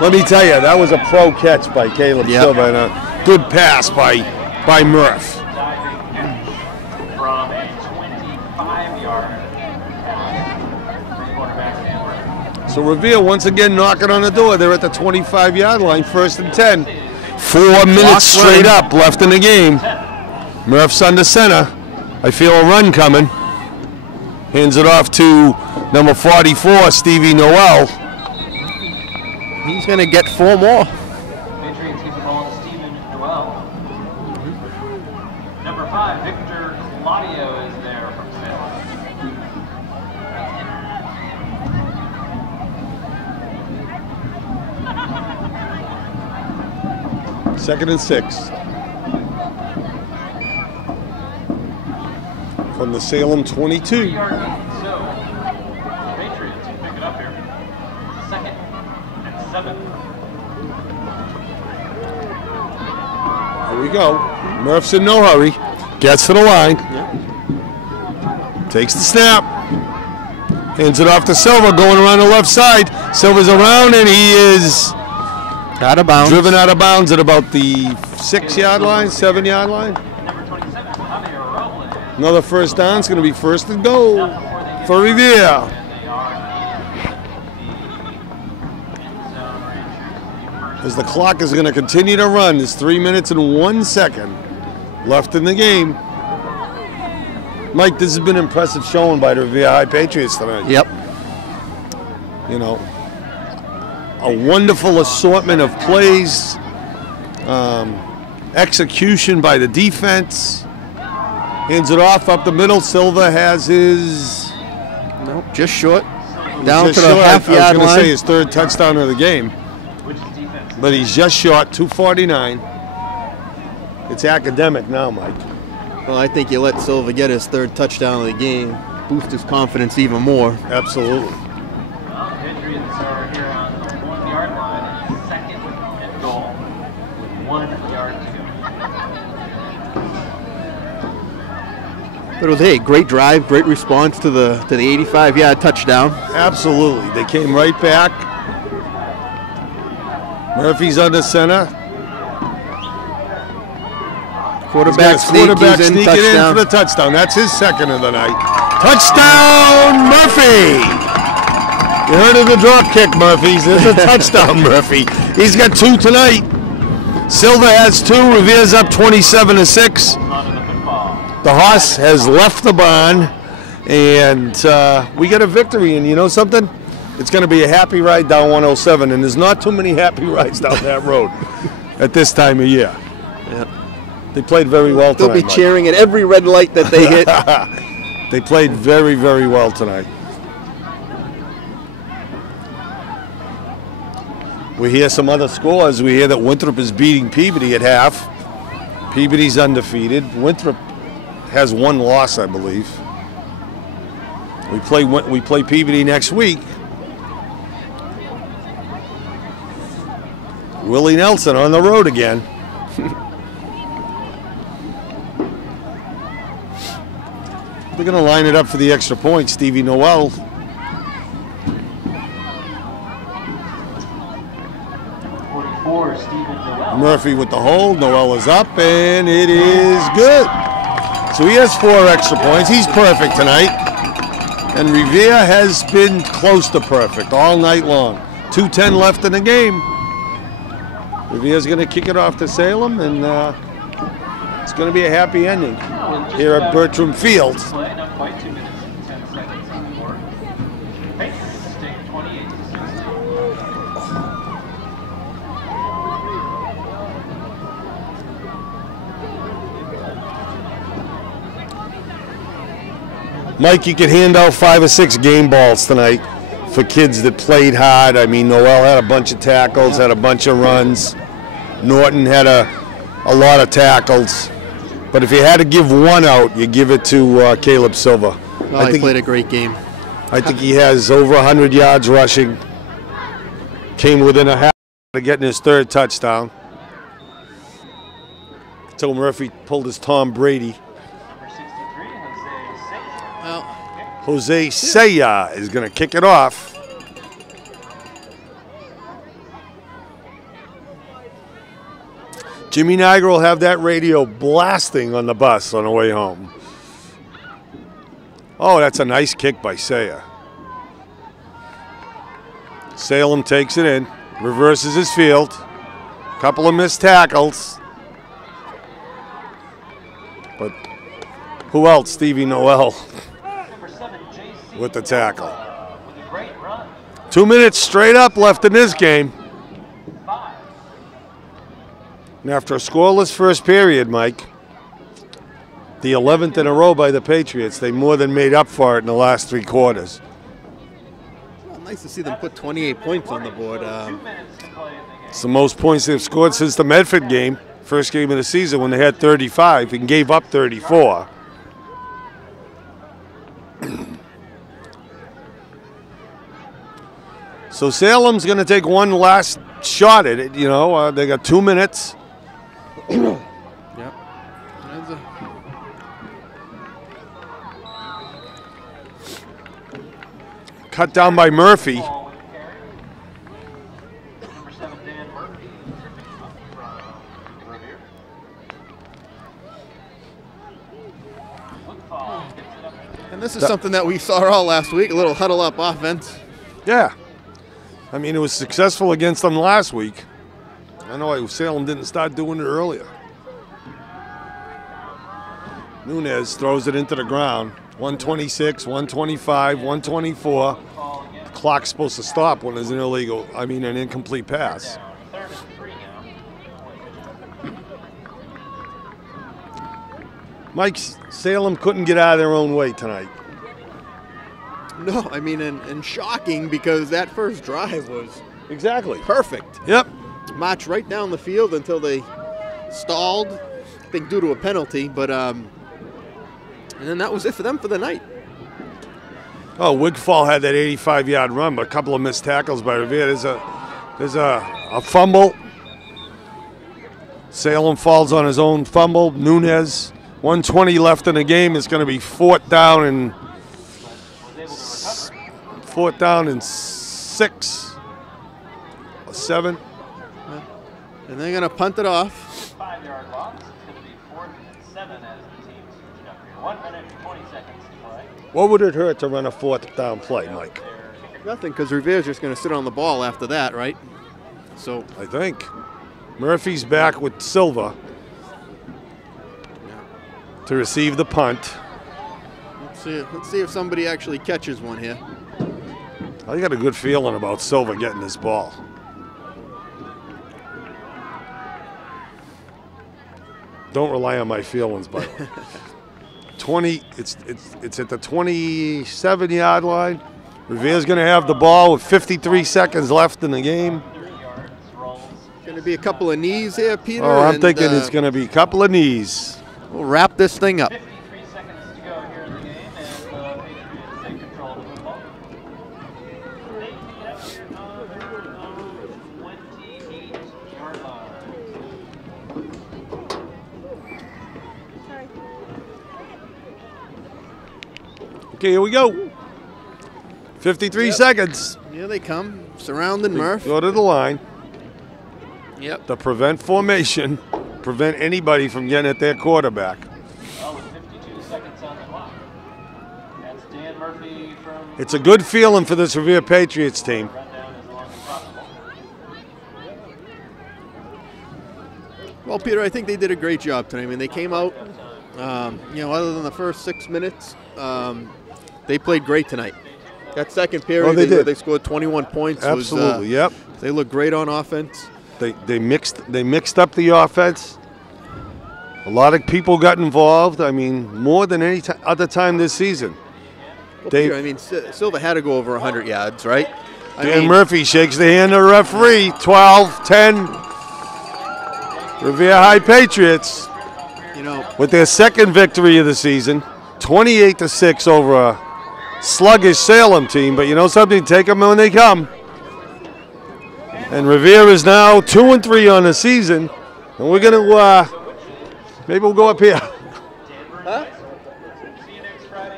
Let me tell you, that was a pro catch by Caleb Silva and a good pass by Murph. From a 25-yard quarterback. So Revere once again knocking on the door. They're at the 25-yard line, 1st and 10. 4 minutes straight up left in the game. Murph's under center. I feel a run coming. Hands it off to number 44, Stevie Noel. He's going to get 4 more. Patriots give the ball to Stephen Noel. Number 5, Victor Claudio is there from Salem. 2nd and 6. From the Salem 22. 3-yard gain. So, Patriots will pick it up here. 2nd and 7. Here we go. Murph's in no hurry. Gets to the line. Takes the snap. Hands it off to Silva, going around the left side. Silva's around, and he is out of bounds. Driven out of bounds at about the 6-yard line, 7-yard line. Number 27, Javier Robles. Another first down. It's going to be 1st and goal for Revere. As the clock is going to continue to run, there's 3 minutes and 1 second left in the game. Mike, this has been an impressive showing by the Revere High Patriots tonight. Yep. You know, a wonderful assortment of plays, execution by the defense, Hands it off up the middle. Silva has his... Nope, just short. Down just to the short. half-yard I was going to line. say his third touchdown of the game. But he's just short, 249. It's academic now, Mike. Well, I think you let Silva get his third touchdown of the game, boost his confidence even more. Absolutely. Patriots are here on the 1-yard line, second and goal, with 1 yard to go. But it was a great drive, great response to the 85-yard touchdown. Absolutely. They came right back. Murphy's under center. Quarterback sneaking in touchdown. for the touchdown. That's his second of the night. Touchdown, Murphy! You heard of the drop kick, Murphy's. There's a touchdown, Murphy. He's got 2 tonight. Silva has 2. Revere's up 27-6. The horse has left the barn, and we got a victory. And you know something? It's going to be a happy ride down 107, and there's not too many happy rides down that road at this time of year. Yep. They played very well tonight. They'll be cheering at every red light that they hit. They played very, very well tonight. We hear some other scores. We hear that Winthrop is beating Peabody at half. Peabody's undefeated. Winthrop has 1 loss, I believe. We play Peabody next week. Willie Nelson on the road again. They're going to line it up for the extra point. Stevie Noel. Murphy with the hold. Noel is up, and it is good. So he has 4 extra points. He's perfect tonight. And Revere has been close to perfect all night long. 2:10 left in the game. Revere's going to kick it off to Salem, and it's going to be a happy ending here at Bertram Field. Not quite 2 minutes and 10 seconds on the board. Patriots take 28-16. Mike, you could hand out 5 or 6 game balls tonight for kids that played hard. I mean, Noel had a bunch of tackles, had a bunch of runs. Norton had a lot of tackles. But if you had to give one out, you give it to Caleb Silva. Well, he played a great game. I think he has over 100 yards rushing. Came within a half of getting his 3rd touchdown. Until Murphy pulled his Tom Brady. Jose Saya is going to kick it off. Jimmy Niagara will have that radio blasting on the bus on the way home. Oh, that's a nice kick by Saya. Salem takes it in, reverses his field. Couple of missed tackles. But who else? Stevie Noel with the tackle. 2 minutes straight up left in this game. And after a scoreless first period, Mike, the 11th in a row by the Patriots, they more than made up for it in the last 3 quarters. Well, nice to see them put 28 points on the board. It's the most points they've scored since the Medford game, first game of the season when they had 35 and gave up 34. So Salem's going to take one last shot at it. You know, they got 2 minutes. Yep. Cut down by Murphy. And this is something that we saw all last week, a little huddle up offense. Yeah. I mean, it was successful against them last week. I know Salem didn't start doing it earlier. Nunez throws it into the ground. 126, 125, 124. The clock's supposed to stop when there's an an incomplete pass. Mike, Salem couldn't get out of their own way tonight. No, I mean, and shocking because that first drive was Exactly. perfect. Yep. Marched right down the field until they stalled, I think due to a penalty, but and then that was it for them for the night. Oh, Wigfall had that 85-yard run, but a couple of missed tackles by Revere. There's a fumble. Salem falls on his own fumble. Nunez, 1:20 left in the game. It's going to be fourth down and 6 or 7. And they're going to punt it off. 5-yard loss. It's going to be 4th and 7 as the team switched up here. 1 minute and 20 seconds to play. What would it hurt to run a fourth down play, Mike? Nothing, because Revere's just going to sit on the ball after that, right? So I think. Murphy's back with Silva to receive the punt. let's see if somebody actually catches one here. I got a good feeling about Silva getting this ball. Don't rely on my feelings, but 20. It's at the 27-yard line. Revere's going to have the ball with 53 seconds left in the game. Going to be a couple of knees here, Peter. Oh, I'm thinking it's going to be a couple of knees. We'll wrap this thing up. 53 seconds to go here in the game, and Patriots take control of the football. 28-yard line. Okay, here we go. 53 seconds. Here they come, surrounding Murph. Go to the line. Yep. The prevent formation, prevent anybody from getting at their quarterback. Well, with 52 seconds on the clock. That's Dan Murphy from It's a good feeling for this Revere Patriots team. run down as long as possible. Well, Peter, I think they did a great job tonight. I mean, they came out, other than the first 6 minutes, they played great tonight. That second period, they did. They scored 21 points. Absolutely, yep. They looked great on offense. They mixed up the offense. A lot of people got involved. I mean, more than any other time this season. Well, Peter, I mean, Silva had to go over 100 yards, right? Dan Murphy shakes the hand of the referee. 12-10. Revere High Patriots, with their second victory of the season, 28-6 over a sluggish Salem team. But you know something? Take them when they come. And Revere is now 2-3 on the season, and we're gonna maybe we'll go up here. Huh?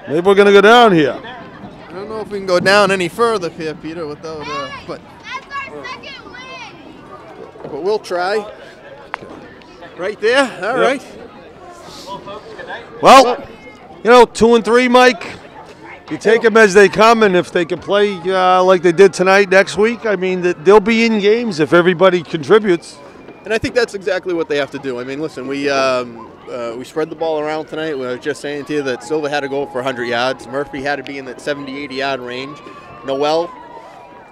Maybe we're gonna go down here. I don't know if we can go down any further here, Peter, without but That's our second win. but we'll try. Right there. All right. Well, 2-3, Mike. You take them as they come, and if they can play like they did tonight next week, I mean, they'll be in games if everybody contributes. And I think that's exactly what they have to do. I mean, listen, we spread the ball around tonight. We were just saying to you that Silva had to go for 100 yards. Murphy had to be in that 70, 80-yard range. Noel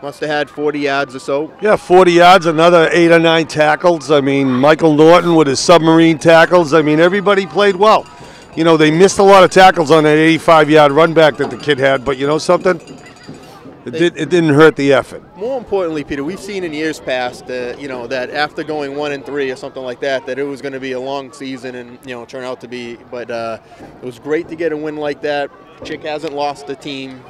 must have had 40 yards or so. Yeah, 40 yards, another 8 or 9 tackles. I mean, Michael Norton with his submarine tackles. I mean, everybody played well. They missed a lot of tackles on that 85-yard run back that the kid had, but you know something? It didn't hurt the effort. More importantly, Peter, we've seen in years past, that after going 1-3 or something like that it was going to be a long season and turn out to be. But it was great to get a win like that. Chick hasn't lost the team.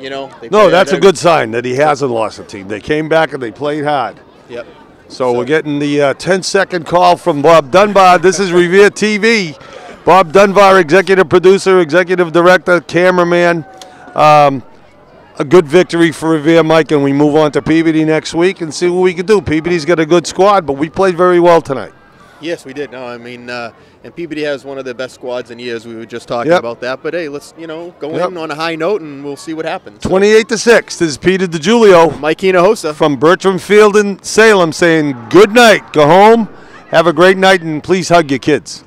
No, that's a good sign that he hasn't lost a team. They came back and they played hard. Yep. So we're getting the 10-second call from Bob Dunbar. This is Revere TV. Bob Dunbar, executive producer, executive director, cameraman. A good victory for Revere, Mike, and we move on to Peabody next week and see what we can do. Peabody's got a good squad, but we played very well tonight. Yes, we did. No, I mean, and Peabody has one of the best squads in years. We were just talking about that. But, hey, let's, go in on a high note, and we'll see what happens. 28-6. This is Peter DiGiulio. Mike Hinojosa. From Bertram Field in Salem saying good night. Go home. Have a great night, and please hug your kids.